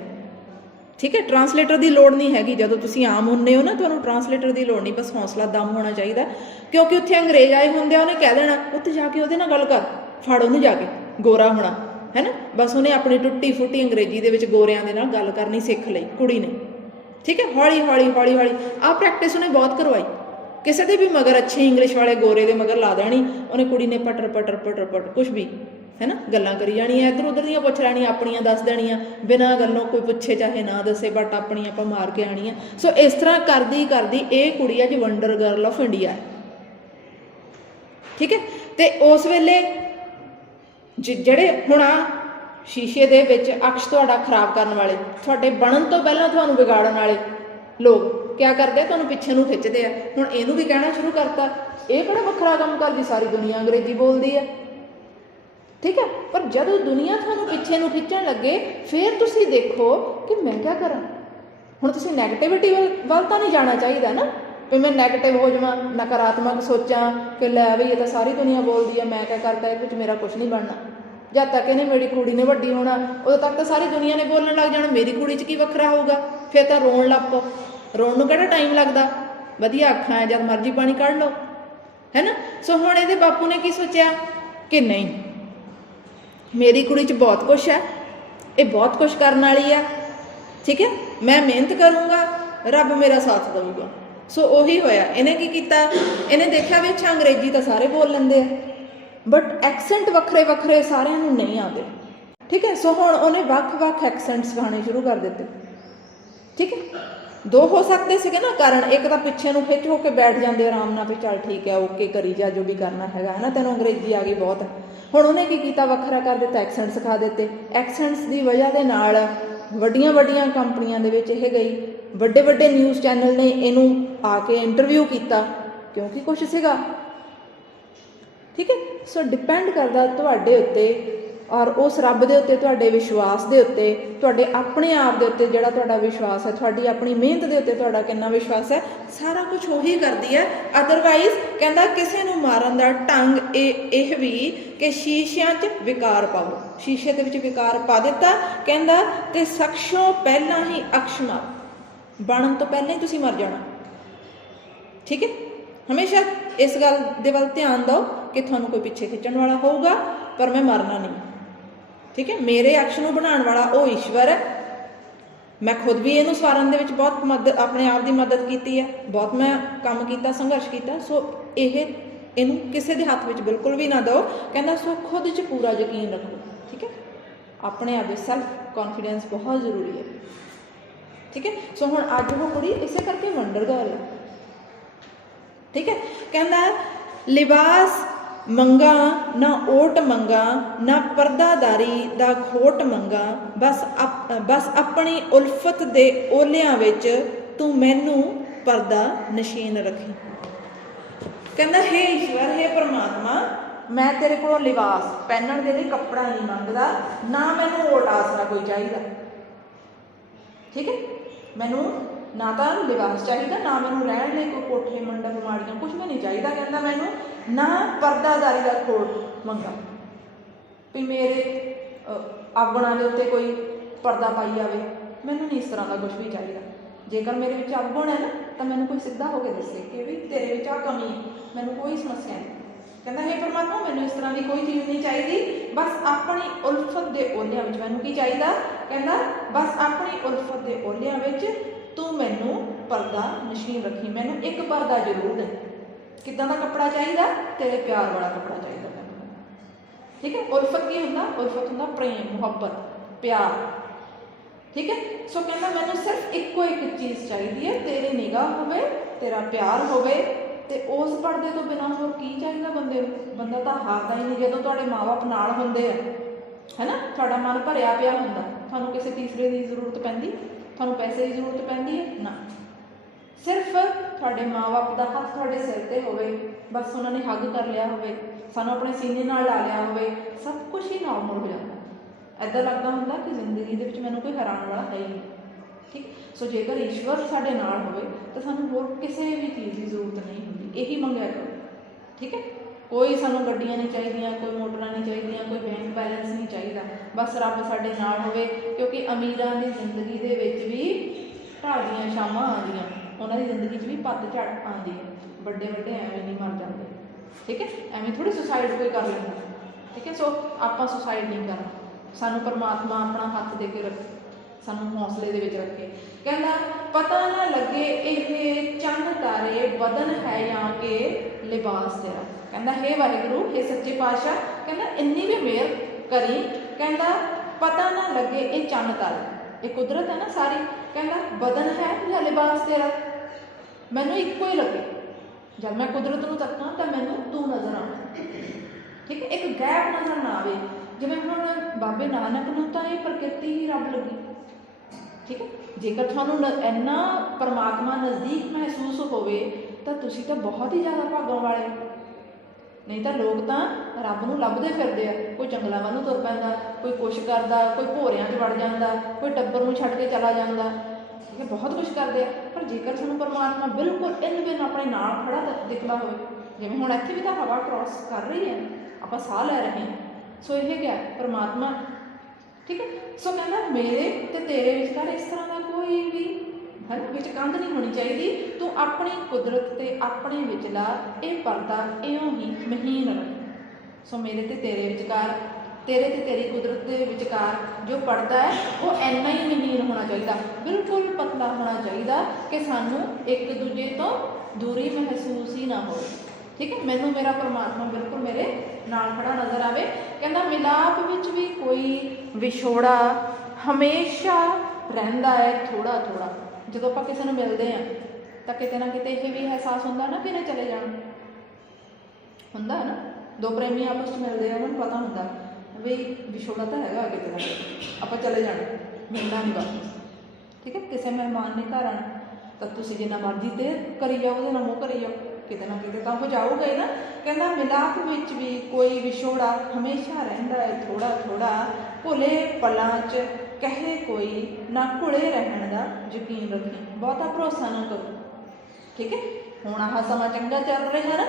ਠੀਕ ਹੈ? ਟਰਾਂਸਲੇਟਰ ਦੀ ਲੋੜ ਨਹੀਂ ਹੈਗੀ। ਜਦੋਂ ਤੁਸੀਂ ਆਮ ਹੁੰਨੇ ਹੋ ਨਾ, ਤੁਹਾਨੂੰ ਟਰਾਂਸਲੇਟਰ ਦੀ ਲੋੜ ਨਹੀਂ। ਬਸ ਹੌਸਲਾ ਦਮ ਹੋਣਾ ਚਾਹੀਦਾ। ਕਿਉਂਕਿ ਉੱਥੇ ਅੰਗਰੇਜ਼ ਆਏ ਹੁੰਦੇ ਆ, ਉਹਨੇ ਕਹਿ ਦੇਣਾ, ਉੱਥੇ ਜਾ ਕੇ ਉਹਦੇ ਨਾਲ ਗੱਲ ਕਰ। ਫੜ ਉਹਨੂੰ ਜਾ ਕੇ। ਗੋਰਾ ਹੋਣਾ ਹੈ ਨਾ ਬਸ ਉਹਨੇ ਆਪਣੀ ਟੁੱਟੀ ਫੁੱਟੀ ਅੰਗਰੇਜ਼ੀ ਦੇ ਵਿੱਚ ਗੋਰਿਆਂ ਦੇ ਨਾਲ ਗੱਲ ਕਰਨੀ ਸਿੱਖ ਲਈ, ਕੁੜੀ ਨੇ। ਠੀਕ ਹੈ? ਹੌਲੀ ਹੌਲੀ ਹੌਲੀ ਹੌਲੀ। ਆਹ ਪ੍ਰੈਕਟਿਸ ਉਹਨੇ ਬਹੁਤ ਕਰਵਾਈ। ਕਿਸੇ ਦੇ ਵੀ ਮਗਰ ਅੱਛੇ ਇੰਗਲਿਸ਼ ਵਾਲੇ ਗੋਰੇ ਦੇ ਮਗਰ ਲਾ ਦੇਣੀ, ਉਹਨੇ ਕੁੜੀ ਨੇ ਪਟਰ ਪਟਰ ਪਟਰ ਪਟਰ ਕੁਝ ਵੀ, ਹੈਨਾ? ਗੱਲਾਂ ਕਰੀ ਜਾਣੀਆਂ ਇੱਧਰ ਉੱਧਰ ਦੀਆਂ ਪੁੱਛ ਲੈਣੀਆਂ, ਆਪਣੀਆਂ ਦੱਸ ਦੇਣੀਆਂ, ਬਿਨਾਂ ਗੱਲੋਂ ਕੋਈ ਪੁੱਛੇ ਚਾਹੇ ਨਾ ਦੱਸੇ ਬਟ ਆਪਣੀ ਆਪਾਂ ਮਾਰ ਕੇ ਆਣੀਆਂ ਸੋ ਇਸ ਤਰ੍ਹਾਂ ਕਰਦੀ ਕਰਦੀ ਇਹ ਕੁੜੀ ਅੱਜ ਵੰਡਰ ਗਰਲ ਆਫ ਇੰਡੀਆ ਹੈ। ਠੀਕ ਹੈ? ਤੇ ਉਸ ਵੇਲੇ ਜਿਹੜੇ ਹੁਣ ਆ ਸ਼ੀਸ਼ੇ ਦੇ ਵਿੱਚ ਅਕਸ਼ ਤੁਹਾਡਾ ਖਰਾਬ ਕਰਨ ਵਾਲੇ, ਤੁਹਾਡੇ ਬਣਨ ਤੋਂ ਪਹਿਲਾਂ ਤੁਹਾਨੂੰ ਵਿਗਾੜਨ ਵਾਲੇ ਲੋਕ ਕਿਆ ਕਰਦੇ ਆ? ਤੁਹਾਨੂੰ ਪਿੱਛੇ ਨੂੰ ਖਿੱਚਦੇ ਆ। ਹੁਣ ਇਹਨੂੰ ਵੀ ਕਹਿਣਾ ਸ਼ੁਰੂ ਕਰਤਾ। ਇਹ ਕਿਹੜਾ ਵੱਖਰਾ ਕੰਮ ਕਰਦੀ? ਸਾਰੀ ਦੁਨੀਆ ਅੰਗਰੇਜ਼ੀ ਬੋਲਦੀ ਆ। ਠੀਕ ਹੈ ਪਰ ਜਦੋਂ ਦੁਨੀਆ ਤੁਹਾਨੂੰ ਪਿੱਛੇ ਨੂੰ ਖਿੱਚਣ ਲੱਗੇ, ਫਿਰ ਤੁਸੀਂ ਦੇਖੋ ਕਿ ਮੈਂ ਕੀ ਕਰਾਂ? ਹੁਣ ਤੁਸੀਂ 네ਗੇਟਿਵਿਟੀ ਵੱਲ ਤਾਂ ਨਹੀਂ ਜਾਣਾ ਚਾਹੀਦਾ ਨਾ। ਵੀ ਮੈਂ 네ਗੇਟਿਵ ਹੋ ਜਾਵਾਂ, ਨਕਾਰਾਤਮਕ ਸੋਚਾਂ ਕਿ ਲੈ ਵੀ ਇਹ ਤਾਂ ਸਾਰੀ ਦੁਨੀਆ ਬੋਲਦੀ ਹੈ ਮੈਂ ਕੀ ਕਰਦਾ ਇਹਦੇ ਵਿੱਚ ਮੇਰਾ ਕੁਝ ਨਹੀਂ ਬਣਨਾ। ਜਦ ਤੱਕ ਇਹਨੇ ਮੇਰੀ ਕੁੜੀ ਨੇ ਵੱਡੀ ਹੋਣਾ, ਉਦੋਂ ਤੱਕ ਤਾਂ ਸਾਰੀ ਦੁਨੀਆ ਨੇ ਬੋਲਣ ਲੱਗ ਜਾਣਾ, ਮੇਰੀ ਕੁੜੀ 'ਚ ਕੀ ਵੱਖਰਾ ਹੋਊਗਾ? ਫਿਰ ਤਾਂ ਰੋਣ ਲੱਗ ਪਓ। ਰੋਣ ਨੂੰ ਕਿਹੜਾ ਟਾਈਮ ਲੱਗਦਾ? ਵਧੀਆ ਅੱਖਾਂ ਹੈ, ਜਦ ਮਰਜ਼ੀ ਪਾਣੀ ਕੱਢ ਲਓ। ਹੈਨਾ ਸੋ ਹੁਣ ਇਹਦੇ ਬਾਪੂ ਨੇ ਕੀ ਸੋਚਿਆ? ਕਿ ਨਹੀਂ, ਮੇਰੀ ਕੁੜੀ 'ਚ ਬਹੁਤ ਕੁਝ ਹੈ। ਇਹ ਬਹੁਤ ਕੁਝ ਕਰਨ ਵਾਲੀ ਆ। ਠੀਕ ਹੈ? ਮੈਂ ਮਿਹਨਤ ਕਰੂੰਗਾ, ਰੱਬ ਮੇਰਾ ਸਾਥ ਦੇਊਗਾ। ਸੋ ਉਹੀ ਹੋਇਆ। ਇਹਨੇ ਕੀ ਕੀਤਾ? ਇਹਨੇ ਦੇਖਿਆ ਵੀ ਅੱਛਾ, ਅੰਗਰੇਜ਼ੀ ਤਾਂ ਸਾਰੇ ਬੋਲ ਲੈਂਦੇ ਆ। ਬਟ ਐਕਸੈਂਟ ਵੱਖਰੇ ਵੱਖਰੇ ਸਾਰਿਆਂ ਨੂੰ ਨਹੀਂ ਆਉਂਦੇ। ਠੀਕ ਹੈ? ਸੋ ਹੁਣ ਉਹਨੇ ਵੱਖ-ਵੱਖ ਐਕਸੈਂਟਸ ਗਾਣੇ ਸ਼ੁਰੂ ਕਰ ਦਿੱਤੇ। ਠੀਕ ਹੈ? ਦੋ ਹੋ ਸਕਦੇ ਸੀਗੇ ਨਾ ਕਾਰਨ। ਇੱਕ ਤਾਂ ਪਿੱਛੇ ਨੂੰ ਖਿੱਚ ਹੋ ਕੇ ਬੈਠ ਜਾਂਦੇ, ਆਰਾਮ ਨਾਲ ਵੀ ਚੱਲ ਠੀਕ ਹੈ ਓਕੇ ਕਰੀ ਜਾ, ਜੋ ਵੀ ਕਰਨਾ ਹੈਗਾ। ਹੈ ਨਾ ਤੈਨੂੰ ਅੰਗਰੇਜ਼ੀ ਆ ਗਈ ਬਹੁਤ। ਹੁਣ ਉਹਨੇ ਕੀ ਕੀਤਾ? ਵੱਖਰਾ ਕਰ ਦਿੱਤਾ ਐਕਸੈਂਟ ਸਿਖਾ ਦਿੱਤੇ। ਐਕਸੈਂਟਸ ਦੀ ਵਜ੍ਹਾ ਦੇ ਨਾਲ ਵੱਡੀਆਂ ਵੱਡੀਆਂ ਕੰਪਨੀਆਂ ਦੇ ਵਿੱਚ ਇਹ ਗਈ। ਵੱਡੇ ਵੱਡੇ ਨਿਊਜ਼ ਚੈਨਲ ਨੇ ਇਹਨੂੰ ਆ ਕੇ ਇੰਟਰਵਿਊ ਕੀਤਾ। ਕਿਉਂਕਿ ਕੁਝ ਸੀਗਾ। ਠੀਕ ਹੈ? ਸੋ ਡਿਪੈਂਡ ਕਰਦਾ ਤੁਹਾਡੇ ਉੱਤੇ ਔਰ ਉਸ ਰੱਬ ਦੇ ਉੱਤੇ, ਤੁਹਾਡੇ ਵਿਸ਼ਵਾਸ ਦੇ ਉੱਤੇ, ਤੁਹਾਡੇ ਆਪਣੇ ਆਪ ਦੇ ਉੱਤੇ ਜਿਹੜਾ ਤੁਹਾਡਾ ਵਿਸ਼ਵਾਸ ਹੈ, ਤੁਹਾਡੀ ਆਪਣੀ ਮਿਹਨਤ ਦੇ ਉੱਤੇ ਤੁਹਾਡਾ ਕਿੰਨਾ ਵਿਸ਼ਵਾਸ ਹੈ, ਸਾਰਾ ਕੁਝ ਉਹੀ ਕਰਦੀ ਹੈ। ਅਦਰਵਾਈਜ਼ ਕਹਿੰਦਾ ਕਿਸੇ ਨੂੰ ਮਾਰਨ ਦਾ ਢੰਗ ਇਹ ਇਹ ਵੀ ਕਿ ਸ਼ੀਸ਼ਿਆਂ 'ਚ ਵਿਕਾਰ ਪਾਓ ਸ਼ੀਸ਼ੇ ਦੇ ਵਿੱਚ ਵਿਕਾਰ ਪਾ ਦਿੱਤਾ, ਕਹਿੰਦਾ, ਤੇ ਸਖਸ਼ੋਂ ਪਹਿਲਾਂ ਹੀ ਅਕਸ਼ਮਾ ਬਣਨ ਤੋਂ ਪਹਿਲਾਂ ਹੀ ਤੁਸੀਂ ਮਰ ਜਾਣਾ। ਠੀਕ ਹੈ? ਹਮੇਸ਼ਾ ਇਸ ਗੱਲ ਦੇ ਵੱਲ ਧਿਆਨ ਦਿਓ। ਕਿ ਤੁਹਾਨੂੰ ਕੋਈ ਪਿੱਛੇ ਖਿੱਚਣ ਵਾਲਾ ਹੋਊਗਾ, ਪਰ ਮੈਂ ਮਰਨਾ ਨਹੀਂ। ਠੀਕ ਹੈ? ਮੇਰੇ ਅਕਸ਼ ਨੂੰ ਬਣਾਉਣ ਵਾਲਾ ਉਹ ਈਸ਼ਵਰ ਹੈ। ਮੈਂ ਖੁਦ ਵੀ ਇਹਨੂੰ ਸਵਾਰਨ ਦੇ ਵਿੱਚ ਬਹੁਤ ਮਦਦ ਆਪਣੇ ਆਪ ਦੀ ਮਦਦ ਕੀਤੀ ਹੈ। ਬਹੁਤ ਮੈਂ ਕੰਮ ਕੀਤਾ, ਸੰਘਰਸ਼ ਕੀਤਾ। ਸੋ ਇਹ, ਇਹਨੂੰ ਕਿਸੇ ਦੇ ਹੱਥ ਵਿੱਚ ਬਿਲਕੁਲ ਵੀ ਨਾ ਦਿਓ। ਕਹਿੰਦਾ, ਸੋ ਖੁਦ 'ਚ ਪੂਰਾ ਯਕੀਨ ਰੱਖੋ। ਠੀਕ ਹੈ? ਆਪਣੇ ਆਪ ਵਿੱਚ ਸੈਲਫ ਕੌਨਫੀਡੈਂਸ ਬਹੁਤ ਜ਼ਰੂਰੀ ਹੈ। ਠੀਕ ਹੈ? ਸੋ ਹੁਣ ਅੱਜ ਉਹ ਕੁੜੀ ਇਸੇ ਕਰਕੇ ਵੰਡਰ ਗਰਲ ਹੈ। ਠੀਕ ਹੈ? ਕਹਿੰਦਾ, ਲਿਬਾਸ ਮੰਗਾ, ਨਾ ਓਟ ਮੰਗਾ, ਨਾ ਪਰਦਾਦਾਰੀ ਦਾ ਖੋਟ ਮੰਗਾ, ਬਸ ਬਸ ਆਪਣੀ ਉਲਫਤ ਦੇ ਓਲਿਆਂ ਵਿੱਚ ਤੂੰ ਮੈਨੂੰ ਪਰਦਾ ਨਸ਼ੀਨ ਰੱਖੀ। ਕਹਿੰਦਾ, ਹੇ ਈਸ਼ਵਰ, ਹੇ ਪ੍ਰਮਾਤਮਾ, ਮੈਂ ਤੇਰੇ ਕੋਲੋਂ ਲਿਵਾਸ ਪਹਿਨਣ ਦੇ ਲਈ ਕੱਪੜਾ ਨਹੀਂ ਮੰਗਦਾ, ਨਾ ਮੈਨੂੰ ਓਟ ਆਸਰਾ ਕੋਈ ਚਾਹੀਦਾ। ਠੀਕ ਹੈ? ਮੈਨੂੰ ਨਾ ਤਾਂ ਲਿਵਾਸ ਚਾਹੀਦਾ, ਨਾ ਮੈਨੂੰ ਰਹਿਣ ਲਈ ਕੋਈ ਕੋਠੇ, ਮੰਡਪ, ਮਾੜੀਆਂ ਕੁਝ ਵੀ ਨਹੀਂ ਚਾਹੀਦਾ। ਕਹਿੰਦਾ, ਮੈਨੂੰ ਨਾ ਪਰਦਾਦਾਰੀ ਦਾ ਕੋਟ ਮੰਗਾ। ਵੀ ਮੇਰੇ ਅ, ਦੇ ਉੱਤੇ ਕੋਈ ਪਰਦਾ ਪਾਈ ਜਾਵੇ ਮੈਨੂੰ ਨਹੀਂ ਇਸ ਤਰ੍ਹਾਂ ਦਾ ਕੁਝ ਵੀ ਚਾਹੀਦਾ। ਜੇਕਰ ਮੇਰੇ ਵਿੱਚ ਅਵਗੁਣ ਹੈ ਨਾ ਤਾਂ ਮੈਨੂੰ ਕੋਈ ਸਿੱਧਾ ਹੋ ਕੇ ਦੱਸੇ ਕਿ ਵੀ ਤੇਰੇ ਵਿੱਚ ਆ ਕਮੀ ਹੈ ਮੈਨੂੰ ਕੋਈ ਸਮੱਸਿਆ ਨਹੀਂ। ਕਹਿੰਦਾ ਹੈ ਪਰਮਾਤਮਾ ਮੈਨੂੰ ਇਸ ਤਰ੍ਹਾਂ ਦੀ ਕੋਈ ਚੀਜ਼ ਨਹੀਂ ਚਾਹੀਦੀ ਬਸ ਆਪਣੀ ਉਲਫਤ ਦੇ ਓਲਿਆਂ ਵਿੱਚ ਮੈਨੂੰ ਕੀ ਚਾਹੀਦਾ? ਕਹਿੰਦਾ ਬਸ ਆਪਣੀ ਉਲਫਤ ਦੇ ਓਲਿਆਂ ਵਿੱਚ ਤੂੰ ਮੈਨੂੰ ਪਰਦਾ ਨਸ਼ੀਨ ਰੱਖੀ ਮੈਨੂੰ ਇੱਕ ਪਰਦਾ ਜ਼ਰੂਰ ਦੇ। ਕਿੱਦਾਂ ਦਾ ਕੱਪੜਾ ਚਾਹੀਦਾ? ਤੇਰੇ ਪਿਆਰ ਵਾਲਾ ਕੱਪੜਾ ਚਾਹੀਦਾ ਮੈਨੂੰ ਠੀਕ ਹੈ? ਉਲਫਤ ਕੀ ਹੁੰਦਾ? ਉਲਫਤ ਹੁੰਦਾ ਪ੍ਰੇਮ, ਮੁਹੱਬਤ, ਪਿਆਰ। ਠੀਕ ਹੈ? ਸੋ ਕਹਿੰਦਾ ਮੈਨੂੰ ਸਿਰਫ ਇੱਕੋ ਇੱਕ ਚੀਜ਼ ਚਾਹੀਦੀ ਹੈ, ਤੇਰੀ ਨਿਗਾਹ ਹੋਵੇ, ਤੇਰਾ ਪਿਆਰ ਹੋਵੇ, ਤੇ ਉਸ ਪਰਦੇ ਤੋਂ ਬਿਨਾਂ ਹੋਰ ਕੀ ਚਾਹੀਦਾ ਬੰਦੇ ਨੂੰ? ਬੰਦਾ ਤਾਂ ਹਾਰਦਾ ਹੀ ਨਹੀਂ ਜਦੋਂ ਤੁਹਾਡੇ ਮਾਪੇ ਨਾਲ ਹੁੰਦੇ ਆ। ਹੈਨਾ? ਤੁਹਾਡਾ ਮਨ ਭਰਿਆ ਪਿਆ ਹੁੰਦਾ। ਤੁਹਾਨੂੰ ਕਿਸੇ ਤੀਸਰੇ ਦੀ ਜ਼ਰੂਰਤ ਪੈਂਦੀ? ਤੁਹਾਨੂੰ ਪੈਸੇ ਦੀ ਜ਼ਰੂਰਤ ਪੈਂਦੀ ਹੈ? ਨਾ। ਸਿਰਫ ਤੁਹਾਡੇ ਮਾਪੇ ਦਾ ਹੱਥ ਤੁਹਾਡੇ ਸਿਰ ਤੇ ਹੋਵੇ, ਬਸ ਉਹਨਾਂ ਨੇ ਹੱਗ ਕਰ ਲਿਆ ਹੋਵੇ, ਸਾਨੂੰ ਆਪਣੇ ਸੀਨੇ ਨਾਲ ਲਾ ਲਿਆ ਹੋਵੇ, ਸਭ ਕੁਝ ਹੀ ਨਾਰਮਲ ਹੋ ਜਾਂਦਾ। ਐਦਾਂ ਲੱਗਦਾ ਹੁੰਦਾ ਕਿ ਜ਼ਿੰਦਗੀ ਦੇ ਵਿੱਚ ਮੈਨੂੰ ਕੋਈ ਹੈਰਾਨ ਵਾਲਾ ਹੈ ਹੀ ਨਹੀਂ। ਠੀਕ? ਸੋ ਜੇਕਰ ਈਸ਼ਵਰ ਸਾਡੇ ਨਾਲ ਹੋਵੇ, ਤਾਂ ਸਾਨੂੰ ਹੋਰ ਕਿਸੇ ਵੀ ਚੀਜ਼ ਦੀ ਜ਼ਰੂਰਤ ਨਹੀਂ ਹੁੰਦੀ, ਇਹੀ ਮੰਗਿਆ ਕਰੋ। ਠੀਕ ਹੈ? ਕੋਈ ਸਾਨੂੰ ਗੱਡੀਆਂ ਨਹੀਂ ਚਾਹੀਦੀਆਂ, ਕੋਈ ਮੋਟਰਾਂ ਨਹੀਂ ਚਾਹੀਦੀਆਂ, ਕੋਈ ਬੈਂਕ ਬੈਲੈਂਸ ਨਹੀਂ ਚਾਹੀਦਾ, ਬਸ ਰੱਬ ਸਾਡੇ ਨਾਲ ਹੋਵੇ, ਕਿਉਂਕਿ ਅਮੀਰਾਂ ਦੀ ਜ਼ਿੰਦਗੀ ਦੇ ਵਿੱਚ ਵੀ ਢਾਲੀਆਂ ਸ਼ਾਮਾਂ ਆਉਂਦੀਆਂ। ਉਹਨਾਂ ਦੀ ਜ਼ਿੰਦਗੀ 'ਚ ਵੀ ਪੱਤਝੜ ਆਉਂਦੀ ਹੈ। ਵੱਡੇ ਵੱਡੇ ਐਵੇਂ ਨਹੀਂ ਮਰ ਜਾਂਦੇ। ਠੀਕ ਹੈ? ਐਵੇਂ ਥੋੜੀ ਸੁਸਾਈਡ ਕੋਈ ਕਰ ਲੈਂਦਾ। ਠੀਕ ਹੈ? ਸੋ ਆਪਾਂ ਸੁਸਾਈਡ ਨਹੀਂ ਕਰਨਾ। ਸਾਨੂੰ ਪਰਮਾਤਮਾ ਆਪਣਾ ਹੱਥ ਦੇ ਕੇ ਰੱਖੇ। ਸਾਨੂੰ ਹੌਸਲੇ ਦੇ ਵਿੱਚ ਰੱਖੇ। ਕਹਿੰਦਾ, ਪਤਾ ਨਾ ਲੱਗੇ ਇਹ ਚੰਨ ਤਾਰੇ ਬਦਨ ਹੈ ਜਾਂ ਕਿ ਲਿਬਾਸ ਤੇਰਾ। ਕਹਿੰਦਾ, ਹੈ ਵਾਹਿਗੁਰੂ, ਹੈ ਸੱਚੇ ਪਾਤਸ਼ਾਹ। ਕਹਿੰਦਾ, ਇੰਨੀ ਵੀ ਮਿਹਰ ਕਰੀ। ਕਹਿੰਦਾ, ਪਤਾ ਨਾ ਲੱਗੇ ਇਹ ਚੰਨ ਤਾਰੇ। ਇਹ ਕੁਦਰਤ ਹੈ ਨਾ ਸਾਰੀ। ਕਹਿੰਦਾ ਬਦਨ ਹੈ ਜਾਂ ਲਿਬਾਸ ਤੇਰਾ? ਮੈਨੂੰ ਇੱਕੋ ਹੀ ਲੱਗੇ। ਜਦ ਮੈਂ ਕੁਦਰਤ ਨੂੰ ਤੱਕਾਂ ਤਾਂ ਮੈਨੂੰ ਤੂੰ ਨਜ਼ਰ ਆਉਂਦਾ ਠੀਕ ਹੈ, ਇੱਕ ਗੈਪ ਨਜ਼ਰ ਨਾ ਆਵੇ। ਜਿਵੇਂ ਹੁਣ ਬਾਬੇ ਨਾਨਕ ਨੂੰ ਤਾਂ ਇਹ ਪ੍ਰਕਿਰਤੀ ਹੀ ਰੱਬ ਲੱਗੀ। ਠੀਕ ਹੈ, ਜੇਕਰ ਤੁਹਾਨੂੰ ਨ- ਇੰਨਾ ਪਰਮਾਤਮਾ ਨਜ਼ਦੀਕ ਮਹਿਸੂਸ ਹੋਵੇ, ਤਾਂ ਤੁਸੀਂ ਤਾਂ ਬਹੁਤ ਹੀ ਜ਼ਿਆਦਾ ਭਾਗਾਂ ਵਾਲੇ ਨਹੀਂ ਤਾਂ ਲੋਕ ਤਾਂ ਰੱਬ ਨੂੰ ਲੱਭਦੇ ਫਿਰਦੇ ਆ। ਕੋਈ ਜੰਗਲਾਂ ਵੱਲ ਨੂੰ ਤੁਰ ਪੈਂਦਾ, ਕੋਈ ਕੁਛ ਕਰਦਾ, ਕੋਈ ਭੋਰਿਆਂ 'ਚ ਵੜ ਜਾਂਦਾ, ਕੋਈ ਟੱਬਰ ਨੂੰ ਛੱਡ ਕੇ ਚਲਾ ਜਾਂਦਾ। ਠੀਕ ਬਹੁਤ ਕੁਝ ਕਰਦੇ ਆ। ਪਰ ਜੇਕਰ ਸਾਨੂੰ ਪਰਮਾਤਮਾ ਬਿਲਕੁਲ ਇਨ ਬਿਨ ਆਪਣੇ ਨਾਲ ਖੜਾ ਦਿਖਦਾ ਹੋਵੇ, ਜਿਵੇਂ ਹੁਣ ਇੱਥੇ ਵੀ ਤਾਂ ਹਵਾ ਕ੍ਰਾਸ ਕਰ ਰਹੀ ਹੈ, ਆਪਾਂ ਸਾਹ ਲੈ ਰਹੇ ਹਾਂ। ਸੋ ਇਹ ਕਿਆ, ਪਰਮਾਤਮਾ, ਠੀਕ ਹੈ? ਸੋ ਕਹਿੰਦਾ, ਮੇਰੇ ਤੇ ਤੇਰੇ ਵਿਚਕਾਰ ਇਸ ਤਰ੍ਹਾਂ ਦਾ ਕੋਈ ਵੀ ਹੈ ਵਿੱਚ ਕੰਧ ਨਹੀਂ ਹੋਣੀ ਚਾਹੀਦੀ। ਤੂੰ ਆਪਣੀ ਕੁਦਰਤ ਤੇ ਆਪਣੇ ਵਿਚਲਾ ਇਹ ਪਰਦਾ ਇਉਂ ਹੀ ਮਹੀਨ ਰੱਖ। ਸੋ ਮੇਰੇ ਤੇ ਤੇਰੇ ਵਿਚਕਾਰ ਤੇਰੇ ਤੇ ਤੇਰੀ ਕੁਦਰਤ ਦੇ ਵਿਚਕਾਰ ਜੋ ਪਰਦਾ ਹੈ, ਉਹ ਇੰਨਾ ਹੀ ਮਹੀਨ ਹੋਣਾ ਚਾਹੀਦਾ। ਬਿਲਕੁਲ ਪਤਲਾ ਹੋਣਾ ਚਾਹੀਦਾ ਕਿ ਸਾਨੂੰ ਇੱਕ ਦੂਜੇ ਤੋਂ ਦੂਰੀ ਮਹਿਸੂਸ ਹੀ ਨਾ ਹੋਵੇ। ਠੀਕ ਹੈ? ਮੈਨੂੰ ਮੇਰਾ ਪਰਮਾਤਮਾ ਬਿਲਕੁਲ ਮੇਰੇ ਨਾਲ ਖੜਾ ਨਜ਼ਰ ਆਵੇ। ਕਹਿੰਦਾ, ਮਿਲਾਪ ਵਿੱਚ ਵੀ ਕੋਈ ਵਿਛੋੜਾ ਹਮੇਸ਼ਾ ਰਹਿੰਦਾ ਹੈ ਥੋੜਾ ਥੋੜਾ ਜਦੋਂ ਆਪਾਂ ਕਿਸੇ ਨੂੰ ਮਿਲਦੇ ਆ ਤਾਂ ਕਿਤੇ ਨਾ ਕਿਤੇ ਇਹ ਵੀ ਅਹਿਸਾਸ ਹੁੰਦਾ ਨਾ ਕਿ ਨਾ ਚਲੇ ਜਾਣ। ਹੁੰਦਾ ਹੈ ਨਾ? ਦੋ ਪ੍ਰੇਮੀ ਆਪਸ ਵਿੱਚ ਮਿਲਦੇ ਆ, ਉਹਨਾਂ ਨੂੰ ਪਤਾ ਹੁੰਦਾ। ਵੀ ਵਿਛੋੜਾ ਤਾਂ ਹੈਗਾ ਕਿਤੇ ਨਾ ਕਿਤੇ ਆਪਾਂ ਚਲੇ ਜਾਣਾ। ਮਿਲਣਾ ਨਹੀਂ ਵਾਪਸ। ਠੀਕ ਹੈ? ਕਿਸੇ ਮਹਿਮਾਨ ਨੇ ਘਰ ਆਣਾ ਤਾਂ ਤੁਸੀਂ ਜਿੰਨਾ ਮਰਜ਼ੀ ਤੇ ਕਰੀ ਜਾਓ, ਉਹਦੇ ਨਾਲ ਮੂੰਹ ਕਰੀ ਜਾਓ। ਕਿਤੇ ਨਾ ਕਿਤੇ ਤਾਂ ਉਹ ਜਾਊਗਾ ਨਾ। ਕਹਿੰਦਾ ਮਿਲਾਪ ਵਿੱਚ ਵੀ ਕੋਈ ਵਿਛੋੜਾ ਹਮੇਸ਼ਾ ਰਹਿੰਦਾ ਹੈ। ਥੋੜਾ ਥੋੜਾ ਭੁਲੇ ਪਲਾਂ 'ਚ ਕਹੇ ਕੋਈ ਨਾ ਘੁਲੇ ਰਹਿਣ ਦਾ ਯਕੀਨ ਰੱਖੀ। ਬਹੁਤਾ ਭਰੋਸਾ ਨਾ ਕਰੋ। ਠੀਕ ਹੈ? ਹੁਣ ਆਹ ਸਮਾਂ ਚੰਗਾ ਚੱਲ ਰਿਹਾ ਨਾ।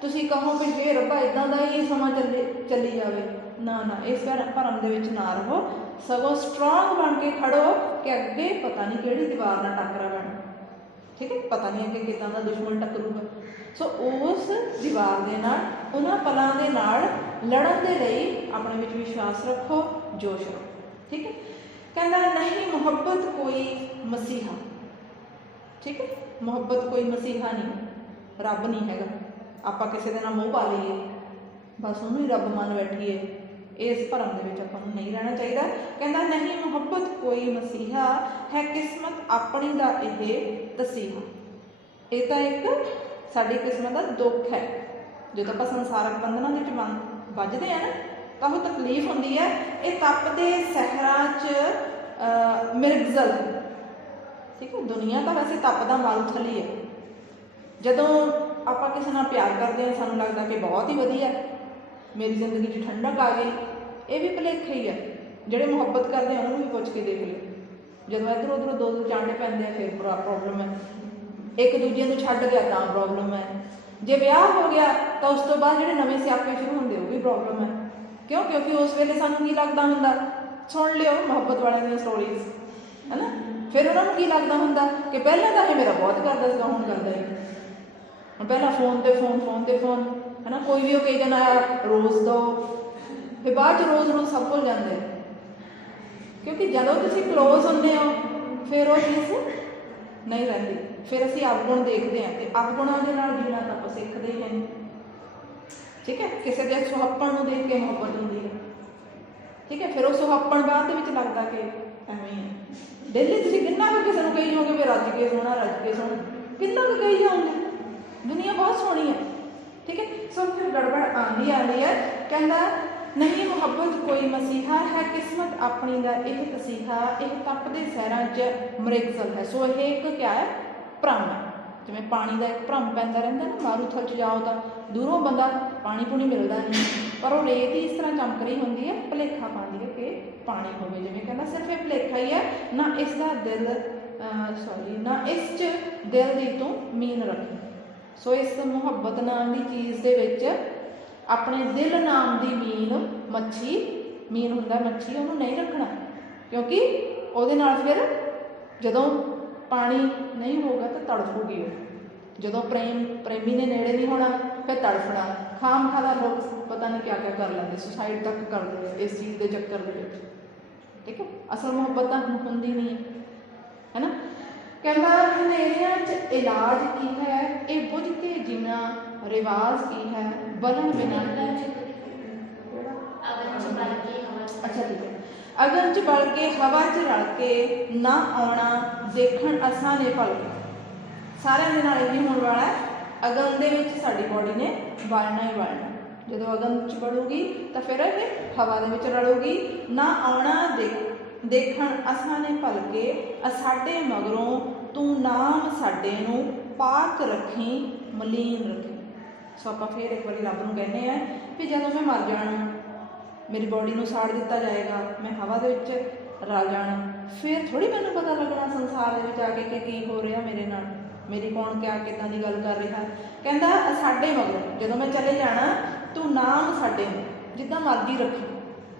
ਤੁਸੀਂ ਕਹੋ ਵੀ ਫੇ ਰੱਬਾ ਇਦਾਂ ਦਾ ਹੀ ਸਮਾਂ ਚੱਲੇ ਚੱਲੀ ਜਾਵੇ। ਨਾ ਨਾ, ਇਸ ਭਰਮ ਦੇ ਵਿੱਚ ਨਾ ਰਹੋ। ਸਗੋਂ ਸਟਰੋਂਗ ਬਣ ਕੇ ਖੜੋ ਕਿ ਅੱਗੇ ਪਤਾ ਨਹੀਂ ਕਿਹੜੀ ਦੀਵਾਰ ਨਾਲ ਟੱਕਰਾ ਪੈਣਾ। ਠੀਕ ਹੈ? ਪਤਾ ਨਹੀਂ ਅੱਗੇ ਕਿਦਾਂ ਦਾ ਦੁਸ਼ਮਣ ਟੱਕਰੂਗਾ। ਸੋ ਉਸ ਦੀਵਾਰ ਦੇ ਨਾਲ, ਉਹਨਾਂ ਪਲਾਂ ਦੇ ਨਾਲ ਲੜਨ ਦੇ ਲਈ ਆਪਣੇ ਵਿੱਚ ਵਿਸ਼ਵਾਸ ਰੱਖੋ, ਜੋਸ਼ ਰੱਖੋ। ਠੀਕ ਹੈ? ਕਹਿੰਦਾ, ਨਹੀਂ, ਮੁਹੱਬਤ ਕੋਈ ਮਸੀਹਾ। ਠੀਕ ਹੈ? ਮੁਹੱਬਤ ਕੋਈ ਮਸੀਹਾ ਨਹੀਂ। ਰੱਬ ਨਹੀਂ ਹੈਗਾ। ਆਪਾਂ ਕਿਸੇ ਦੇ ਨਾਲ ਮੋਹ ਪਾ ਲਈਏ। ਬਸ ਉਹਨੂੰ ਹੀ ਰੱਬ ਮੰਨ ਬੈਠੀਏ। ਇਸ ਭਰਮ ਦੇ ਵਿੱਚ ਆਪਾਂ ਨੂੰ ਨਹੀਂ ਰਹਿਣਾ ਚਾਹੀਦਾ। ਕਹਿੰਦਾ, ਨਹੀਂ, ਮੁਹੱਬਤ ਕੋਈ ਮਸੀਹਾ ਹੈ ਕਿਸਮਤ ਆਪਣੀ ਦਾ ਇਹ ਤਸੀਹਾ। ਇਹ ਤਾਂ ਇੱਕ ਸਾਡੀ ਕਿਸਮਤ ਦਾ ਦੁੱਖ ਹੈ। ਜਦੋਂ ਆਪਾਂ ਸੰਸਾਰਕ ਬੰਧਨਾਂ ਦੇ ਵਿੱਚ ਮੰਨ ਵੱਜਦੇ ਆ ਨਾ, ਤਾਂ ਉਹ ਤਕਲੀਫ ਹੁੰਦੀ ਹੈ। ਇਹ ਤਪਦੇ ਸਹਿਰਾਂ 'ਚ ਮਿਰਗਜ਼ਲ। ਠੀਕ ਹੈ, ਦੁਨੀਆ ਤਾਂ ਵੈਸੇ ਤਪਦਾ ਮਾਰੂਥਲੀ ਹੈ। ਜਦੋਂ ਆਪਾਂ ਕਿਸੇ ਨਾਲ ਪਿਆਰ ਕਰਦੇ ਹਾਂ, ਸਾਨੂੰ ਲੱਗਦਾ ਕਿ ਬਹੁਤ ਹੀ ਵਧੀਆ ਮੇਰੀ ਜ਼ਿੰਦਗੀ 'ਚ ਠੰਡਕ ਆ ਗਈ। ਇਹ ਵੀ ਭੁਲੇਖਾ ਹੀ ਹੈ ਜਿਹੜੇ ਮੁਹੱਬਤ ਕਰਦੇ ਆ, ਉਹਨੂੰ ਵੀ ਪੁੱਛ ਕੇ ਦੇਖ ਲਿਓ। ਜਦੋਂ ਇੱਧਰ ਉੱਧਰ ਦੋ ਦੋ ਚਾਂਡੇ ਪੈਂਦੇ ਆ, ਫਿਰ ਪ੍ਰੋਬਲਮ ਹੈ ਇੱਕ ਦੂਜੇ ਨੂੰ ਛੱਡ ਗਿਆ, ਤਾਂ ਪ੍ਰੋਬਲਮ ਹੈ ਜੇ ਵਿਆਹ ਹੋ ਗਿਆ, ਤਾਂ ਉਸ ਤੋਂ ਬਾਅਦ ਜਿਹੜੇ ਨਵੇਂ ਸਿਆਪੇ ਸ਼ੁਰੂ ਹੁੰਦੇ, ਉਹ ਵੀ ਪ੍ਰੋਬਲਮ ਹੈ ਕਿਉਂ? ਕਿਉਂਕਿ ਉਸ ਵੇਲੇ ਸਾਨੂੰ ਕੀ ਲੱਗਦਾ ਹੁੰਦਾ? ਸੁਣ ਲਿਓ ਮੁਹੱਬਤ ਵਾਲਿਆਂ ਦੀਆਂ ਸਟੋਰੀਜ਼ ਹੈਨਾ? ਫਿਰ ਉਹਨਾਂ ਨੂੰ ਕੀ ਲੱਗਦਾ ਹੁੰਦਾ? ਕਿ ਪਹਿਲਾਂ ਤਾਂ ਇਹ ਮੇਰਾ ਬਹੁਤ ਕਰਦਾ ਸੀਗਾ, ਹੁਣ ਕਰਦਾ ਹੀ ਹੁਣ ਪਹਿਲਾਂ ਫੋਨ ਤੇ ਫੋਨ ਫੋਨ ਤੇ ਫੋਨ ਹੈਨਾ, ਕੋਈ ਵੀ ਓਕੇਜਨ ਆਇਆ ਰੋਜ਼ ਦੋ। ਫਿਰ ਬਾਅਦ ਚ ਰੋਜ਼ ਰੋਜ਼ ਸਭ ਭੁੱਲ ਜਾਂਦੇ ਕਿਉਂਕਿ ਜਦੋਂ ਤੁਸੀਂ ক্লোਜ਼ ਹੁੰਦੇ ਹੋ, ਫਿਰ ਉਹ ਚੀਜ਼ ਨਹੀਂ ਰਹਿੰਦੀ। ਫਿਰ ਅਸੀਂ ਅਵਗੁਣ ਦੇਖਦੇ ਹਾਂ ਤੇ ਅਵਗੁਣਾਂ ਦੇ ਨਾਲ ਜੀਣਾ ਤਾਂ ਆਪਾਂ ਸਿੱਖਦੇ ਹੀ ਨਹੀਂ। ਠੀਕ ਹੈ? ਕਿਸੇ ਦੇ ਸੁਹੱਪਣ ਨੂੰ ਦੇਖ ਕੇ ਮੁਹੱਬਤ ਹੁੰਦੀ ਹੈ। ਠੀਕ ਹੈ? ਫਿਰ ਉਹ ਸੁਹੱਪਣ ਬਾਅਦ ਦੇ ਵਿੱਚ ਲੱਗਦਾ ਕਿ ਐਵੇਂ ਹੈ ਡੇਲੀ ਤੁਸੀਂ ਕਿੰਨਾ ਕੁ ਕਿਸੇ ਨੂੰ ਕਹੀ ਜਾਓਗੇ ਵੀ ਰੱਜ ਕੇ ਸੋਹਣਾ, ਰੱਜ ਕੇ ਸੋਹਣਾ। ਕਿੰਨਾ ਕੁ ਕਹੀ ਜਾਓਗੇ? ਦੁਨੀਆ ਬਹੁਤ ਸੋਹਣੀ ਹੈ। ਠੀਕ ਹੈ? ਸੋ ਫਿਰ ਗੜਬੜ ਆਂਦੀ ਆਂਦੀ ਹੈ। ਕਹਿੰਦਾ, ਨਹੀਂ ਮੁਹੱਬਤ ਕੋਈ ਮਸੀਹਾ ਹੈ, ਕਿਸਮਤ ਆਪਣੀ ਦਾ ਇਹ ਤਸੀਹਾ, ਇਹ ਤਪਦੇ ਸਹਿਰਾਂ 'ਚ ਮ੍ਰਿਗਜ਼ਲ ਹੈ। ਸੋ ਇਹ ਇੱਕ ਕਿਆ ਹੈ? ਭ੍ਰਮ ਹੈ। ਜਿਵੇਂ ਪਾਣੀ ਦਾ ਇੱਕ ਭ੍ਰਮ ਪੈਂਦਾ ਰਹਿੰਦਾ ਨਾ ਮਾਰੂਥਲ 'ਚ ਜਾਓ ਤਾਂ ਦੂਰੋਂ ਬੰਦਾ ਪਾਣੀ ਪੂਣੀ ਮਿਲਦਾ ਨਹੀਂ। ਪਰ ਉਹ ਰੇਤ ਹੀ ਇਸ ਤਰ੍ਹਾਂ ਚਮਕ ਰਹੀ ਹੁੰਦੀ ਹੈ, ਭਲੇਖਾ ਪਾਉਂਦੀ ਹੈ ਕਿ ਪਾਣੀ ਹੋਵੇ। ਜਿਵੇਂ ਕਹਿੰਦਾ, ਸਿਰਫ ਇਹ ਭਲੇਖਾ ਹੀ ਹੈ, ਨਾ ਇਸ ਦਾ ਦਿਲ ਸੌਰੀ ਨਾ ਇਸ 'ਚ ਦਿਲ ਦੀ ਤੂੰ ਮੀਨ ਰੱਖੀ। ਸੋ ਇਸ ਮੁਹੱਬਤ ਨਾਮ ਦੀ ਚੀਜ਼ ਦੇ ਵਿੱਚ ਆਪਣੇ ਦਿਲ ਨਾਮ ਦੀ ਮੀਨ ਮੱਛੀ, ਮੀਨ ਹੁੰਦਾ ਮੱਛੀ, ਉਹਨੂੰ ਨਹੀਂ ਰੱਖਣਾ। ਕਿਉਂਕਿ ਉਹਦੇ ਨਾਲ ਫਿਰ ਜਦੋਂ ਪਾਣੀ ਨਹੀਂ ਹੋਊਗਾ ਤਾਂ ਤੜਫੂਗੀ ਉਹ। ਜਦੋਂ ਪ੍ਰੇਮ, ਪ੍ਰੇਮੀ ਨੇ ਨੇੜੇ ਨਹੀਂ ਹੋਣਾ, ਫਿਰ ਤੜਫਣਾ। ਖਾਮ ਖਾਦਾ ਲੋਕ ਪਤਾ ਨਹੀਂ ਕਿਆ ਕਿਆ ਕਰ ਲੈਂਦੇ ਸੁਸਾਈਡ ਤੱਕ ਕਰ ਦਿੰਦੇ ਇਸ ਚੀਜ਼ ਦੇ ਚੱਕਰ ਦੇ ਵਿੱਚ। ਠੀਕ ਹੈ? ਅਸਲ ਮੁਹੱਬਤ ਤਾਂ ਹੁੰਦੀ ਨਹੀਂ ਹੈ। ਹੈਨਾ ਕਹਿੰਦਾ ਹਨੇਰਿਆਂ 'ਚ ਇਲਾਜ ਕੀ ਹੈ? ਇਹ ਬੁੱਝ ਕੇ ਜੀਣਾ ਰਿਵਾਜ ਕੀ ਹੈ? ਬਲਨ ਬਿਨਾਂ ਚੁਪਾਈ ਅਗਨ ਚ ਬਲ ਕੇ ਹਵਾ ਚ ਰਲ ਕੇ ਨਾ ਆਉਣਾ ਦੇਖਣ ਅਸਾਂ ਨੇ ਭਲਕੇ ਸਾਰਿਆਂ ਦੇ ਨਾਲ ਇਹ ਹੋਣ ਵਾਲਾ ਹੈ ਅਗਨ ਦੇ ਵਿੱਚ ਸਾਡੀ ਬਾਡੀ ਨੇ ਬਾਲਣਾ ਹੀ ਬਾਲਣਾ ਜਦੋਂ ਅਗਨ ਚ ਬੜੂਗੀ ਤਾਂ ਫਿਰ ਇਹ ਹਵਾ ਦੇ ਵਿੱਚ ਰਲੂਗੀ। ਨਾ ਆਉਣਾ ਦੇਖ ਦੇਖਣ, ਅਸਾਂ ਨੇ ਭਲਕੇ ਅਸਾਡੇ ਮਗਰੋਂ ਤੂੰ ਨਾਮ ਸਾਡੇ ਨੂੰ ਪਾਕ ਰੱਖੀ, ਮਲੀਨ ਰੱਖੀ। ਸੋ ਆਪਾਂ ਫਿਰ ਇੱਕ ਵਾਰੀ ਰੱਬ ਨੂੰ ਕਹਿੰਦੇ ਆ ਕਿ ਜਦੋਂ ਮੈਂ ਮਰ ਜਾਣਾ, ਮੇਰੀ ਬਾਡੀ ਨੂੰ ਸਾੜ ਦਿੱਤਾ ਜਾਏਗਾ, ਮੈਂ ਹਵਾ ਦੇ ਵਿੱਚ ਰਲ ਜਾਣਾ, ਫਿਰ ਥੋੜੀ ਮੈਨੂੰ ਪਤਾ ਲੱਗਣਾ ਸੰਸਾਰ ਦੇ ਵਿੱਚ ਆ ਕੇ ਕਿ ਕੀ ਹੋ ਰਿਹਾ ਮੇਰੇ ਨਾਲ। ਮੇਰੀ ਕੌਣ ਕਿਆ ਕਿਦਾਂ ਦੀ ਗੱਲ ਕਰ ਰਿਹਾ? ਕਹਿੰਦਾ "ਅ ਸਾਡੇ ਮਗਰੋਂ, ਜਦੋਂ ਮੈਂ ਚਲੇ ਜਾਣਾ, ਤੂੰ ਨਾਮ ਸਾਡੇ ਨੂੰ ਜਿੱਦਾਂ ਮਰਜ਼ੀ ਰੱਖੀ।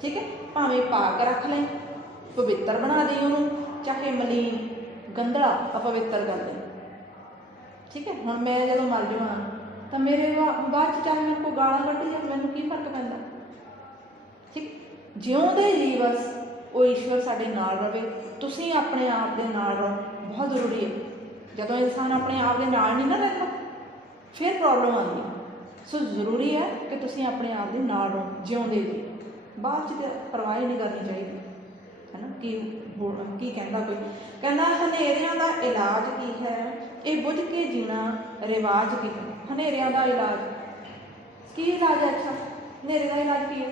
ਠੀਕ ਹੈ? ਭਾਵੇਂ ਪਾਕ ਰੱਖ ਲੈ। ਪਵਿੱਤਰ ਬਣਾ ਦੇ ਉਹਨੂੰ, ਚਾਹੇ ਮਲੀਨ ਗੰਧਲਾ ਅਪਵਿੱਤਰ ਕਰ ਦੇ ਠੀਕ ਹੈ, ਹੁਣ ਮੈਂ ਜਦੋਂ ਮਰ ਜਾਵਾਂ, ਤਾਂ ਮੇਰੇ ਬਾਅਦ ਚ ਚਾਹੇ ਮੈਨੂੰ ਕੋਈ ਗਾਲਾਂ ਕੱਢੀ ਜਾਵੇ ਮੈਨੂੰ ਕੀ ਫ਼ਰਕ ਪੈਂਦਾ? ਠੀਕ, ਜਿਉਂਦੇ ਜੀ ਬਸ, ਉਹ ਈਸ਼ਵਰ ਸਾਡੇ ਨਾਲ ਰਵੇ। ਤੁਸੀਂ ਆਪਣੇ ਆਪ ਦੇ ਨਾਲ ਰਹੋ, ਬਹੁਤ ਜ਼ਰੂਰੀ ਹੈ। ਜਦੋਂ ਇਨਸਾਨ ਆਪਣੇ ਆਪ ਦੇ ਨਾਲ ਨਹੀਂ ਨਾ ਰਹਿੰਦਾ, ਫਿਰ ਪ੍ਰੋਬਲਮ ਆਉਂਦੀ ਸੋ ਜ਼ਰੂਰੀ ਹੈ ਕਿ ਤੁਸੀਂ ਆਪਣੇ ਆਪ ਦੇ ਨਾਲ ਰਹੋ, ਜਿਉਂਦੇ ਜੀ ਬਾਅਦ ਚ ਤੇ ਪਰਵਾਹ ਨਹੀਂ ਕਰਨੀ ਚਾਹੀਦੀ। ਹੈਨਾ ਕੀ ਕੀ ਕਹਿੰਦਾ ਕੋਈ? ਕਹਿੰਦਾ ਹਨੇਰਿਆਂ ਦਾ ਇਲਾਜ ਕੀ ਹੈ? ਇਹ ਬੁੱਝ ਕੇ ਜੀਣਾ ਰਿਵਾਜ ਕੀ ਹੈ? ਹਨੇਰਿਆਂ ਦਾ ਇਲਾਜ। ਕੀ ਇਲਾਜ ਹੈ ਅੱਛਾ? ਹਨੇਰੇ ਦਾ ਇਲਾਜ ਕੀ ਹੈ?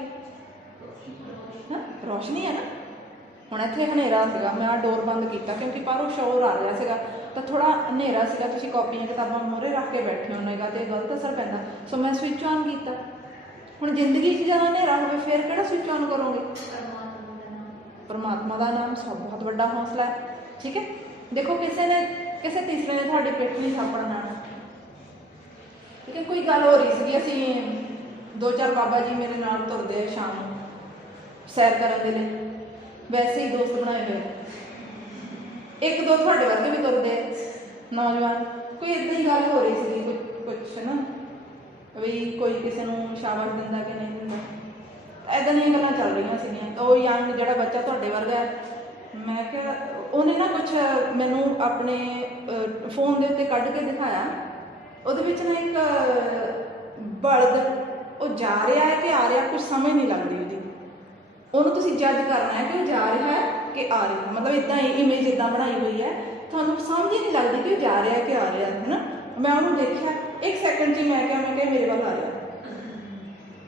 ਹਾਂ? ਰੋਸ਼ਨੀ ਹੈ ਨਾ? ਹੁਣ ਇੱਥੇ ਹਨੇਰਾ ਸੀਗਾ ਮੈਂ ਆ ਡੋਰ ਬੰਦ ਕੀਤਾ ਕਿਉਂਕਿ ਬਾਹਰੋਂ ਸ਼ੋਰ ਆ ਰਿਹਾ ਸੀਗਾ। ਤਾਂ ਥੋੜਾ ਹਨੇਰਾ ਸੀਗਾ ਤੁਸੀਂ ਕਾਪੀਆਂ ਕਿਤਾਬਾਂ ਮੋਰੇ ਰੱਖ ਕੇ ਬੈਠੇ ਹੋ ਨੇਗਾ ਤੇ ਗਲਤ ਅਸਰ ਪੈਂਦਾ। ਸੋ ਮੈਂ ਸਵਿਚ ਆਨ ਕੀਤਾ। ਹੁਣ ਜ਼ਿੰਦਗੀ 'ਚ ਜਦੋਂ ਹਨੇਰਾ ਹੋਵੇ ਫਿਰ ਕਿਹੜਾ ਸਵਿਚ ਆਨ ਕਰੋਗੇ? ਪਰਮਾਤਮਾ ਦਾ ਨਾਮ ਸਭ ਬਹੁਤ ਵੱਡਾ ਹੌਸਲਾ ਹੈ। ਠੀਕ ਹੈ? ਦੇਖੋ ਕਿਸੇ ਨੇ, ਕਿਸੇ ਤੀਸਰੇ ਨੇ ਤੁਹਾਡੇ ਪਿੱਠ ਨਹੀਂ ਥਾਪੜਨਾ ਠੀਕ ਹੈ? ਕੋਈ ਗੱਲ ਹੋ ਰਹੀ ਸੀਗੀ, ਅਸੀਂ ਦੋ ਚਾਰ ਬਾਬਾ ਜੀ ਮੇਰੇ ਨਾਲ ਤੁਰਦੇ ਆ ਸ਼ਾਮ ਨੂੰ। ਸੈਰ ਕਰਨ ਦੇ ਲਈ। ਵੈਸੇ ਹੀ ਦੋਸਤ ਬਣਾਏ ਹੋਏ। ਇੱਕ ਦੋ ਤੁਹਾਡੇ ਵਰਗੇ ਵੀ ਤੁਰਦੇ ਨੌਜਵਾਨ, ਕੋਈ ਇਦਾਂ ਹੀ ਗੱਲ ਹੋ ਰਹੀ ਸੀਗੀ? ਕੁਝ ਕੁਝ ਨਾ? ਵੀ ਕੋਈ ਕਿਸੇ ਨੂੰ ਸ਼ਾਬਾਸ਼ ਦਿੰਦਾ ਕਿ ਨਹੀਂ ਦਿੰਦਾ? ਐਦਾਂ ਦੀਆਂ ਗੱਲਾਂ ਚੱਲ ਰਹੀਆਂ ਸੀਗੀਆਂ। ਤਾਂ ਉਹ ਯੰਗ ਜਿਹੜਾ ਬੱਚਾ ਤੁਹਾਡੇ ਵਰਗਾ ਹੈ, ਮੈਂ ਕਿਹਾ, ਉਹਨੇ ਨਾ ਕੁਝ ਮੈਨੂੰ ਆਪਣੇ ਫੋਨ ਦੇ ਉੱਤੇ ਕੱਢ ਕੇ ਦਿਖਾਇਆ। ਉਹਦੇ ਵਿੱਚ ਨਾ ਇੱਕ ਬਲਦ, ਉਹ ਜਾ ਰਿਹਾ ਹੈ ਕਿ ਆ ਰਿਹਾ ਕੁਝ ਸਮਝ ਨਹੀਂ ਲੱਗਦੀ ਉਹਦੀ। ਉਹਨੂੰ ਤੁਸੀਂ ਜੱਜ ਕਰਨਾ ਹੈ ਕਿ ਉਹ ਜਾ ਰਿਹਾ ਹੈ ਕਿ ਆ ਰਿਹਾ। ਹੈ। ਮਤਲਬ ਇਦਾਂ ਇਮੇਜ ਇਦਾਂ ਬਣਾਈ ਹੋਈ ਹੈ। ਤੁਹਾਨੂੰ ਸਮਝ ਹੀ ਨਹੀਂ ਲੱਗਦੀ ਕਿ ਉਹ ਜਾ ਰਿਹਾ ਹੈ ਕਿ ਆ ਰਿਹਾ ਹੈ ਨਾ ਮੈਂ ਉਹਨੂੰ ਦੇਖਿਆ। ਇੱਕ ਸੈਕਿੰਡ 'ਚ ਮੈਂ ਕਿਹਾ ਮੈਂ ਕਿਹਾ ਮੇਰੇ ਵੱਲ ਆ ਰਿਹਾ।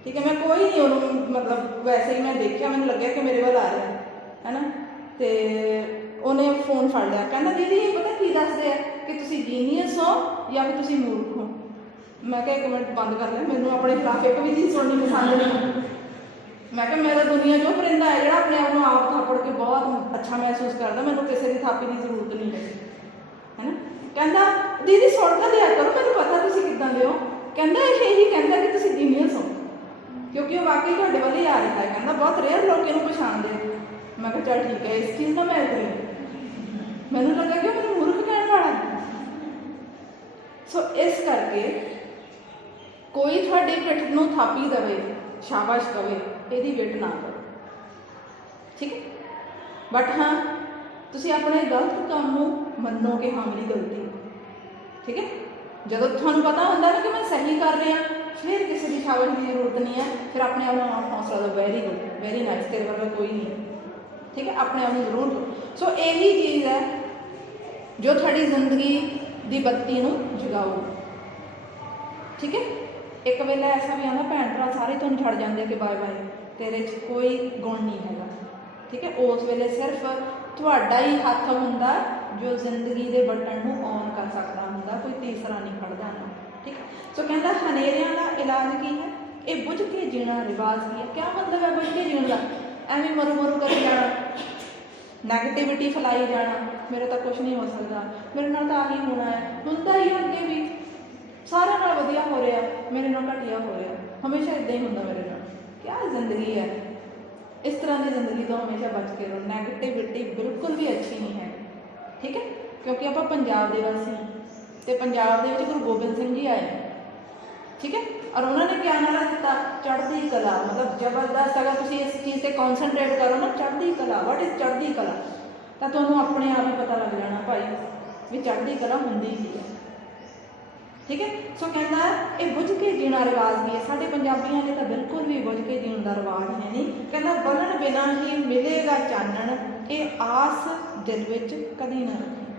ਠੀਕ ਹੈ, ਮੈਂ ਕੋਈ ਨਹੀਂ ਉਹਨੂੰ, ਮਤਲਬ ਵੈਸੇ ਹੀ ਮੈਂ ਦੇਖਿਆ, ਮੈਨੂੰ ਲੱਗਿਆ ਕਿ ਮੇਰੇ ਵੱਲ ਆ ਰਿਹਾ ਹੈ ਨਾ ਤੇ ਉਹਨੇ ਫੋਨ ਫੜ ਲਿਆ, ਕਹਿੰਦਾ, ਦੀਦੀ ਇਹ ਪਤਾ ਕੀ ਦੱਸਦੇ ਆ? ਕਿ ਤੁਸੀਂ ਜੀਨੀਅਸ ਹੋ ਜਾਂ ਫਿਰ ਤੁਸੀਂ ਮੂਰਖ ਹੋ? ਮੈਂ ਕਿਹਾ, ਇੱਕ ਮਿੰਟ, ਬੰਦ ਕਰ ਲੈ, ਮੈਨੂੰ ਆਪਣੇ ਖਿਲਾਫ ਇੱਕ ਵੀ ਚੀਜ਼ ਸੁਣਨੀ ਪਸੰਦ ਨਹੀਂ ਮੈਂ ਕਿਹਾ, ਮੇਰਾ ਦੁਨੀਆ ਜੋ ਪਰਿੰਦਾ ਹੈ, ਜਿਹੜਾ ਆਪਣੇ ਆਪ ਨੂੰ ਆਪ ਥਾਪੜ ਕੇ ਬਹੁਤ ਅੱਛਾ ਮਹਿਸੂਸ ਕਰਦਾ, ਮੈਨੂੰ ਕਿਸੇ ਦੀ ਥਾਪੀ ਦੀ ਜ਼ਰੂਰਤ ਨਹੀਂ ਹੈ ਹੈਨਾ? ਕਹਿੰਦਾ, ਦੀਦੀ, ਸੁਣ ਤਾਂ ਦਿਆ ਕਰੋ, ਮੈਨੂੰ ਪਤਾ ਤੁਸੀਂ ਕਿੱਦਾਂ ਦੇ ਹੋ। ਕਹਿੰਦਾ, ਇਹ ਇਹੀ ਕਹਿੰਦਾ ਕਿ ਤੁਸੀਂ ਜੀਨੀਅਸ ਹੋ। ਕਿਉਂਕਿ ਉਹ ਵਾਕਈ ਤੁਹਾਡੇ ਵੱਲ ਹੀ ਆ ਰਿਹਾ ਹੈ। ਕਹਿੰਦਾ ਬਹੁਤ ਰੇਅਰ ਲੋਕ ਇਹਨੂੰ ਪਛਾਣਦੇ ਮੈਂ ਕਿਹਾ, ਚੱਲ ਠੀਕ ਹੈ, ਇਸ ਚੀਜ਼ ਦਾ ਮੈਂ ਕਰੀ। ਮੈਨੂੰ ਲੱਗਾ ਕਿ ਉਹ ਮੈਨੂੰ ਮੂਰਖ ਕਹਿਣ ਵਾਲਾ ਸੋ ਇਸ ਕਰਕੇ ਕੋਈ ਤੁਹਾਡੇ ਪਿੱਠ ਨੂੰ ਥਾਪੀ ਦਵੇ, ਸ਼ਾਬਾਸ਼ ਕਵੇ ਇਹਦੀ ਵੇਟ ਨਾ ਕਰੋ। ਠੀਕ ਹੈ? ਬਟ ਹਾਂ, ਤੁਸੀਂ ਆਪਣੇ ਗਲਤ ਕੰਮ ਨੂੰ ਮੰਨੋ ਕਿ ਹਾਂ, ਮੇਰੀ ਗਲਤੀ। ਠੀਕ ਹੈ? ਜਦੋਂ ਤੁਹਾਨੂੰ ਪਤਾ ਹੁੰਦਾ ਨਾ ਕਿ ਮੈਂ ਸਹੀ ਕਰ ਰਿਹਾ ਫਿਰ ਕਿਸੇ ਦੀ ਸ਼ਾਬਾਸ਼ ਦੀ ਜ਼ਰੂਰਤ ਨਹੀਂ ਹੈ, ਫਿਰ ਆਪਣੇ ਆਪ ਨੂੰ ਆਪ ਹੌਸਲਾ ਦਿਓ ਵੈਰੀ ਗੁੱਡ ਵੈਰੀ ਨਾਈਸ ਤੇਰੇ ਵਰਗਾ ਕੋਈ ਨਹੀਂ ਠੀਕ ਹੈ? ਆਪਣੇ ਆਪ ਨੂੰ ਜ਼ਰੂਰ ਦਿਓ। ਸੋ ਇਹੀ ਚੀਜ਼ ਹੈ ਜੋ ਤੁਹਾਡੀ ਜ਼ਿੰਦਗੀ ਦੀ ਬੱਤੀ ਨੂੰ ਜਗਾਓ ਠੀਕ ਹੈ? ਇੱਕ ਵੇਲੇ ਐਸਾ ਵੀ ਆਉਂਦਾ, ਭੈਣ ਭਰਾ ਸਾਰੇ ਤੁਹਾਨੂੰ ਛੱਡ ਜਾਂਦੇ ਕਿ ਬਾਏ ਬਾਏ, ਤੇਰੇ 'ਚ ਕੋਈ ਗੁਣ ਨਹੀਂ ਹੈਗਾ। ਠੀਕ ਹੈ? ਉਸ ਵੇਲੇ ਸਿਰਫ ਤੁਹਾਡਾ ਹੀ ਹੱਥ ਹੁੰਦਾ ਜੋ ਜ਼ਿੰਦਗੀ ਦੇ ਬਟਨ ਨੂੰ ਔਨ ਕਰ ਸਕਦਾ ਹੁੰਦਾ, ਕੋਈ ਤੀਸਰਾ ਨਹੀਂ। ਸੋ ਕਹਿੰਦਾ ਹਨੇਰਿਆਂ ਦਾ ਇਲਾਜ ਕੀ ਹੈ? ਇਹ ਬੁੱਝ ਕੇ ਜੀਣਾ ਰਿਵਾਜ ਕੀ ਹੈ? ਕਿਆ ਮਤਲਬ ਹੈ ਬੁਝ ਕੇ ਜੀਣ ਦਾ? ਐਵੇਂ ਮਰੂ ਮਰੂ ਕਰੀ ਜਾਣਾ ਨੈਗੇਟਿਵਿਟੀ ਫੈਲਾਈ ਜਾਣਾ, ਮੇਰੇ ਤਾਂ ਕੁਝ ਨਹੀਂ ਹੋ ਸਕਦਾ। ਮੇਰੇ ਨਾਲ ਤਾਂ ਆਹੀ ਹੋਣਾ ਹੈ। ਹੁੰਦਾ ਹੀ ਅੱਗੇ ਵੀ। ਸਾਰਿਆਂ ਨਾਲ ਵਧੀਆ ਹੋ ਰਿਹਾ, ਮੇਰੇ ਨਾਲ ਘਟੀਆ ਹੋ ਰਿਹਾ। ਹਮੇਸ਼ਾ ਇਦਾਂ ਹੀ ਹੁੰਦਾ ਮੇਰੇ ਨਾਲ। ਕੀ ਜ਼ਿੰਦਗੀ ਹੈ? ਇਸ ਤਰ੍ਹਾਂ ਦੀ ਜ਼ਿੰਦਗੀ ਤੋਂ ਹਮੇਸ਼ਾ ਬਚ ਕੇ ਰਹੋ। ਨੈਗੇਟਿਵਿਟੀ ਬਿਲਕੁਲ ਵੀ ਅੱਛੀ ਨਹੀਂ ਹੈ। ਠੀਕ ਹੈ? ਕਿਉਂਕਿ ਆਪਾਂ ਪੰਜਾਬ ਦੇ ਵਾਸੀ ਹਾਂ। ਤੇ ਪੰਜਾਬ ਦੇ ਵਿੱਚ ਗੁਰੂ ਗੋਬਿੰਦ ਸਿੰਘ ਜੀ ਆਏ। ਠੀਕ ਹੈ? ਔਰ ਉਹਨਾਂ ਨੇ ਕਿਆ ਨਾਰਾ ਦਿੱਤਾ ਚੜ੍ਹਦੀ ਕਲਾ, ਮਤਲਬ ਜ਼ਬਰਦਸਤ, ਅਗਰ ਤੁਸੀਂ ਇਸ ਚੀਜ਼ ਤੇ ਕਨਸੈਂਟਰੇਟ ਕਰੋ ਨਾ, ਚੜ੍ਹਦੀ ਕਲਾ ਵਾਟ ਇਜ਼ ਚੜ੍ਹਦੀ ਕਲਾ? ਤਾਂ ਤੁਹਾਨੂੰ ਆਪਣੇ ਆਪ ਹੀ ਪਤਾ ਲੱਗ ਜਾਣਾ ਭਾਈ ਵੀ ਚੜ੍ਹਦੀ ਕਲਾ ਹੁੰਦੀ ਕੀ ਹੈ। ਠੀਕ ਹੈ? ਸੋ ਕਹਿੰਦਾ ਇਹ ਬੁੱਝ ਕੇ ਜੀਣਾ ਰਿਵਾਜ ਨਹੀਂ ਹੈ। ਸਾਡੇ ਪੰਜਾਬੀਆਂ ਨੇ ਤਾਂ ਬਿਲਕੁਲ ਵੀ ਬੁੱਝ ਕੇ ਜੀਣ ਦਾ ਰਿਵਾਜ ਹੈ ਨਹੀਂ। ਕਹਿੰਦਾ ਬਲਣ ਬਿਨਾਂ ਹੀ ਮਿਲੇਗਾ ਚਾਨਣ, ਇਹ ਆਸ ਦਿਲ ਵਿੱਚ ਕਦੀ ਨਾ ਰੱਖੀ।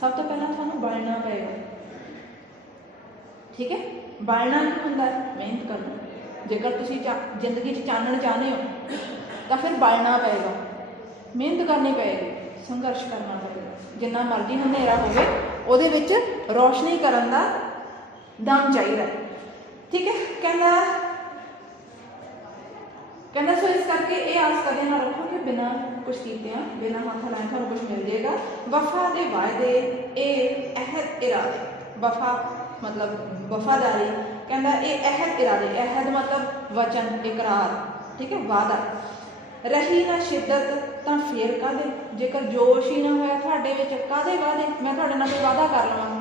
ਸਭ ਤੋਂ ਪਹਿਲਾਂ ਤੁਹਾਨੂੰ ਬਲਣਾ ਪਏਗਾ। ਠੀਕ ਹੈ? ਬਲਣਾ ਕੀ ਹੁੰਦਾ? ਹੈ? ਮਿਹਨਤ ਕਰਨਾ। ਜੇਕਰ ਤੁਸੀਂ ਚਾ- ਜ਼ਿੰਦਗੀ 'ਚ ਚਾਨਣ ਚਾਹੁੰਦੇ ਹੋ, ਤਾਂ ਫਿਰ ਬਲਣਾ ਪਏਗਾ। ਮਿਹਨਤ ਕਰਨੀ ਪਏਗੀ, ਸੰਘਰਸ਼ ਕਰਨਾ ਪਏਗਾ। ਜਿੰਨਾ ਮਰਜ਼ੀ ਹਨੇਰਾ ਹੋਵੇ, ਉਹਦੇ ਵਿੱਚ ਰੋਸ਼ਨੀ ਕਰਨ ਦਾ ਦਮ ਚਾਹੀਦਾ। ਠੀਕ ਹੈ? ਕਹਿੰਦਾ ਕਹਿੰਦਾ, ਸੋ ਇਸ ਕਰਕੇ ਇਹ ਆਸ ਕਦੇ ਨਾ ਰੱਖੋ ਕਿ ਬਿਨਾਂ ਕੁਝ ਕੀਤਿਆਂ ਬਿਨਾਂ ਹੱਥ ਲਾਏ ਤੁਹਾਨੂੰ ਕੁਝ ਮਿਲ ਜਾਏਗਾ ਵਫਾ ਦੇ ਵਾਅਦੇ, ਇਹ ਅਹਿਦ ਇਰਾਦੇ। ਵਫਾ ਮਤਲਬ ਵਫਾਦਾਰੀ, ਕਹਿੰਦਾ ਇਹ ਅਹਿਦ ਇਰਾਦੇ, ਅਹਿਦ ਮਤਲਬ ਵਚਨ, ਇਕਰਾਰ, ਠੀਕ ਹੈ ਵਾਦਾ ਰਹੀ ਨਾ ਸ਼ਿੱਦਤ ਤਾਂ ਫੇਰ ਕਾਦੇ ਜੇਕਰ ਜੋਸ਼ ਹੀ ਨਾ ਹੋਇਆ ਤੁਹਾਡੇ ਵਿੱਚ ਕਾਦੇ ਵਾਦੇ ਮੈਂ ਤੁਹਾਡੇ ਨਾਲ ਕੋਈ ਵਾਦਾ ਕਰ ਲਵਾਂ।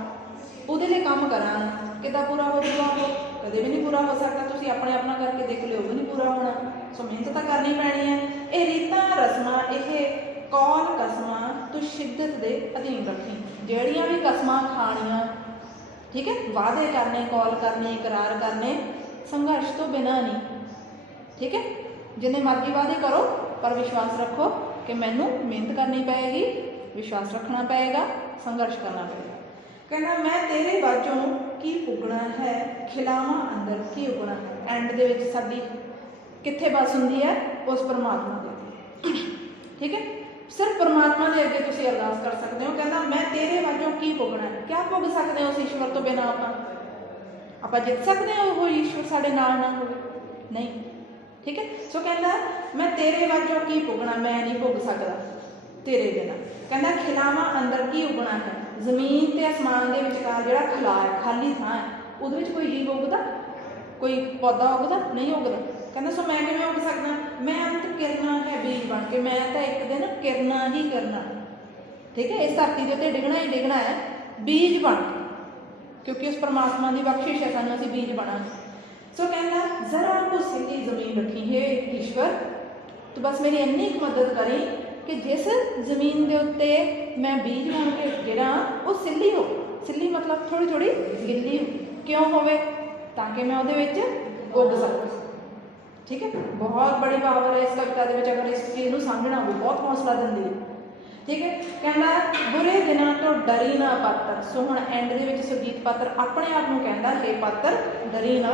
ਉਹਦੇ ਲਈ ਕੰਮ ਕਰਾਂ। ਕਿਦਾਂ ਪੂਰਾ ਹੋ ਜੂਗਾ ਉਹ? ਕਦੇ ਵੀ ਨਹੀਂ ਪੂਰਾ ਹੋ ਸਕਦਾ। ਤੁਸੀਂ ਆਪਣੇ ਆਪਣਾ ਕਰਕੇ ਦੇਖ ਲਿਓ, ਉਹ ਵੀ ਨਹੀਂ ਪੂਰਾ ਹੋਣਾ। ਸੋ ਮਿਹਨਤ ਤਾਂ ਕਰਨੀ ਪੈਣੀ ਹੈ। ਇਹ ਰੀਤਾਂ, ਰਸਮਾਂ, ਇਹ ਕੌਲ ਕਸਮਾਂ ਤੂੰ ਸ਼ਿੱਦਤ ਦੇ ਅਧੀਨ ਰੱਖੀ। ਜਿਹੜੀਆਂ ਵੀ ਕਸਮਾਂ ਖਾਣੀਆਂ ਠੀਕ ਹੈ? ਵਾਅਦੇ ਕਰਨੇ ਕੌਲ ਕਰਨੇ, ਇਕਰਾਰ ਕਰਨੇ, ਸੰਘਰਸ਼ ਤੋਂ ਬਿਨਾਂ ਨਹੀਂ। ਠੀਕ ਹੈ? ਜਿੰਨੇ ਮਰਜ਼ੀ ਵਾਅਦੇ ਕਰੋ, ਪਰ ਵਿਸ਼ਵਾਸ ਰੱਖੋ ਕਿ ਮੈਨੂੰ ਮਿਹਨਤ ਕਰਨੀ ਪਏਗੀ, ਵਿਸ਼ਵਾਸ ਰੱਖਣਾ ਪਏਗਾ, ਸੰਘਰਸ਼ ਕਰਨਾ ਪਏਗਾ। ਕਹਿੰਦਾ, ਮੈਂ ਤੇਰੇ ਬਾਝੋਂ ਕੀ ਪੁੱਗਣਾ ਹੈ? ਖਿਲਾਵਾਂ ਅੰਦਰ ਕੀ ਉਗਣਾ ਹੈ? ਐਂਡ ਦੇ ਵਿੱਚ ਸਾਡੀ ਕਿੱਥੇ ਬਸ ਹੁੰਦੀ ਹੈ? ਉਸ ਪਰਮਾਤਮਾ ਦੇ ਠੀਕ ਹੈ? ਸਿਰਫ ਪਰਮਾਤਮਾ ਦੇ ਅੱਗੇ ਤੁਸੀਂ ਅਰਦਾਸ ਕਰ ਸਕਦੇ ਹੋ, ਕਹਿੰਦਾ, ਮੈਂ ਤੇਰੇ ਬਾਝੋਂ ਕੀ ਪੁੱਗਣਾ ਹੈ? ਕਿਆ ਪੁੱਗ ਸਕਦੇ ਹੋ ਉਸ ਈਸ਼ਵਰ ਤੋਂ ਬਿਨਾਂ ਆਪਾਂ? ਆਪਾਂ ਜਿੱਤ ਸਕਦੇ ਹਾਂ ਉਹ ਈਸ਼ਵਰ ਸਾਡੇ ਨਾਲ ਨਾ ਹੋਵੇ। ਨਹੀਂ, ਠੀਕ ਹੈ? ਸੋ ਕਹਿੰਦਾ, ਮੈਂ ਤੇਰੇ ਵਾਜੋਂ ਕੀ ਪੁੱਗਣਾ ਮੈਂ ਨਹੀਂ ਪੁੱਗ ਸਕਦਾ ਤੇਰੇ ਬਿਨਾਂ। ਕਹਿੰਦਾ, ਖਿਲਾਵਾਂ ਅੰਦਰ ਕੀ ਉਗਣਾ ਹੈ? ਜ਼ਮੀਨ ਤੇ ਅਸਮਾਨ ਦੇ ਵਿਚਕਾਰ ਜਿਹੜਾ ਖਲਾ ਹੈ, ਖਾਲੀ ਥਾਂ ਹੈ, ਉਹਦੇ ਵਿੱਚ ਕੋਈ ਜੀਵ ਉੱਗਦਾ? ਕੋਈ ਪੌਦਾ ਉੱਗਦਾ? ਨਹੀਂ ਉੱਗਦਾ? ਕਹਿੰਦਾ, ਸੋ ਮੈਂ ਕਿਵੇਂ ਉੱਗ ਸਕਦਾ? ਮੈਂ ਅੰਤ ਕਿਰਨਾ ਹੈ ਬੀਜ ਬਣ ਕੇ, ਮੈਂ ਤਾਂ ਇੱਕ ਦਿਨ ਕਿਰਨਾ ਹੀ ਕਰਨਾ। ਠੀਕ ਹੈ, ਇਸ ਧਰਤੀ ਦੇ ਉੱਤੇ ਡਿਗਣਾ ਹੀ ਡਿਗਣਾ ਹੈ, ਬੀਜ ਬਣ ਕੇ, ਕਿਉਂਕਿ ਉਸ ਪਰਮਾਤਮਾ ਦੀ ਬਖਸ਼ਿਸ਼ ਹੈ, ਸਾਨੂੰ ਅਸੀਂ ਬੀਜ ਬਣਾਂਗੇ। ਸੋ ਕਹਿੰਦਾ, ਜ਼ਰਾ ਕੋ ਸਿੱਧੀ ਜ਼ਮੀਨ ਰੱਖੀ, ਹੈ ਈਸ਼ਵਰ, ਤੂੰ ਬਸ ਮੇਰੀ ਇੰਨੀ ਕੁ ਮਦਦ ਕਰੀ ਕਿ ਜਿਸ ਜ਼ਮੀਨ ਦੇ ਉੱਤੇ ਮੈਂ ਬੀਜ ਬਣ ਕੇ ਜਿਹੜਾ ਉਹ ਸਿੱਲੀ ਹੋ। ਸਿੱਲੀ ਮਤਲਬ ਥੋੜੀ ਥੋੜੀ ਗਿੱਲੀ ਹੋ। ਕਿਉਂ ਹੋਵੇ? ਤਾਂ ਕਿ ਮੈਂ ਉਹਦੇ ਵਿੱਚ ਉੱਗ ਸਕਾਂ। ਠੀਕ ਹੈ? ਬਹੁਤ ਬੜੀ ਪਾਵਰ ਹੈ ਇਸ ਕਵਿਤਾ ਦੇ ਵਿੱਚ, ਅਗਰ ਇਸ ਚੀਜ਼ ਨੂੰ ਸਮਝਣਾ ਹੋਵੇ, ਬਹੁਤ ਹੌਸਲਾ ਦਿੰਦੀ ਹੈ। ਠੀਕ ਹੈ? ਕਹਿੰਦਾ ਬੁਰੇ ਦਿਨਾਂ ਤੋਂ ਡਰੀ ਨਾ ਪਾਤਰ। ਸੋ ਹੁਣ ਐਂਡ ਦੇ ਵਿੱਚ ਸੁਰਜੀਤ ਪਾਤਰ ਆਪਣੇ ਆਪ ਨੂੰ ਕਹਿੰਦਾ, ਹੈ ਪਾਤਰ, ਡਰੀ ਨਾ।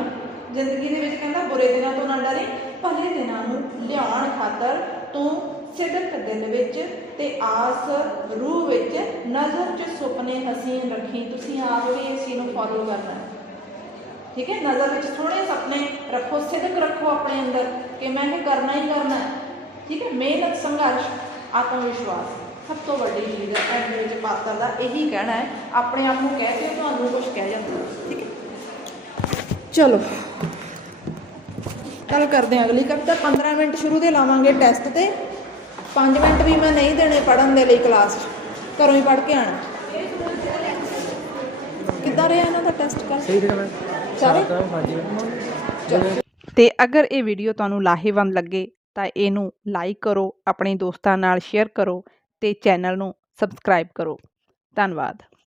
ਜ਼ਿੰਦਗੀ ਦੇ ਵਿੱਚ ਕਹਿੰਦਾ, ਬੁਰੇ ਦਿਨਾਂ ਤੋਂ ਨਾ ਡਰੀ, ਭਲੇ ਦਿਨਾਂ ਨੂੰ ਲਿਆਉਣ ਖਾਤਰ ਤੂੰ ਸਿਦਕ ਦਿਲ ਵਿੱਚ ਤੇ ਆਸ ਰੂਹ ਵਿੱਚ ਨਜ਼ਰ 'ਚ ਸੁਪਨੇ ਹਸੀਨ ਰੱਖੀ। ਤੁਸੀਂ ਆਪ ਵੀ ਇਸ ਚੀਜ਼ ਨੂੰ ਫੋਲੋ ਕਰਨਾ ਠੀਕ ਹੈ? ਨਜ਼ਰ ਵਿੱਚ ਸੋਹਣੇ ਸੁਪਨੇ ਰੱਖੋ ਸਿਦਕ ਰੱਖੋ ਆਪਣੇ ਅੰਦਰ ਕਿ ਮੈਂ ਇਹ ਕਰਨਾ ਹੀ ਕਰਨਾ ਹੈ। ਠੀਕ ਹੈ? ਮਿਹਨਤ ਸੰਘਰਸ਼ ਆਤਮ ਵਿਸ਼ਵਾਸ ਸਭ ਤੋਂ ਵੱਡੀ ਚੀਜ਼ ਹੈ। ਐਂਡ ਦੇ ਵਿੱਚ ਪਾਤਰ ਦਾ ਇਹੀ ਕਹਿਣਾ ਹੈ ਆਪਣੇ ਆਪ ਨੂੰ ਕਹਿ ਕੇ ਤੁਹਾਨੂੰ ਕੁਝ ਕਹਿ ਜਾਂਦਾ ਠੀਕ ਹੈ? ਚਲੋ। ਕੱਲ ਕਰਦੇ ਹਾਂ ਅਗਲੀ ਕਵਿਤਾ। 15 ਮਿੰਟ ਸ਼ੁਰੂ ਦੇ ਲਾਵਾਂਗੇ ਟੈਸਟ ਤੇ। 5 ਮਿੰਟ ਵੀ ਮੈਂ ਨਹੀਂ ਦੇਣੇ ਪੜਨ ਦੇ ਲਈ ਕਲਾਸ 'ਚ। ਘਰੋਂ ਹੀ ਪੜ ਕੇ ਆਣਾ ਕਿੱਦਾਂ ਰਿਹਾ ਇਹਨਾਂ ਦਾ ਟੈਸਟ ਕਰ ਸਹੀ ਰਿਹਾ ਮੈਂ। ਸਾਰੇ? ਹਾਂਜੀ ਤੇ ਅਗਰ ਇਹ ਵੀਡੀਓ ਤੁਹਾਨੂੰ ਲਾਹੇਵੰਦ ਲੱਗੇ, ਤਾਂ ਇਹਨੂੰ ਲਾਈਕ ਕਰੋ, ਆਪਣੇ ਦੋਸਤਾਂ ਨਾਲ ਸ਼ੇਅਰ ਕਰੋ ਤੇ ਚੈਨਲ ਨੂੰ ਸਬਸਕ੍ਰਾਈਬ ਕਰੋ। ਧੰਨਵਾਦ।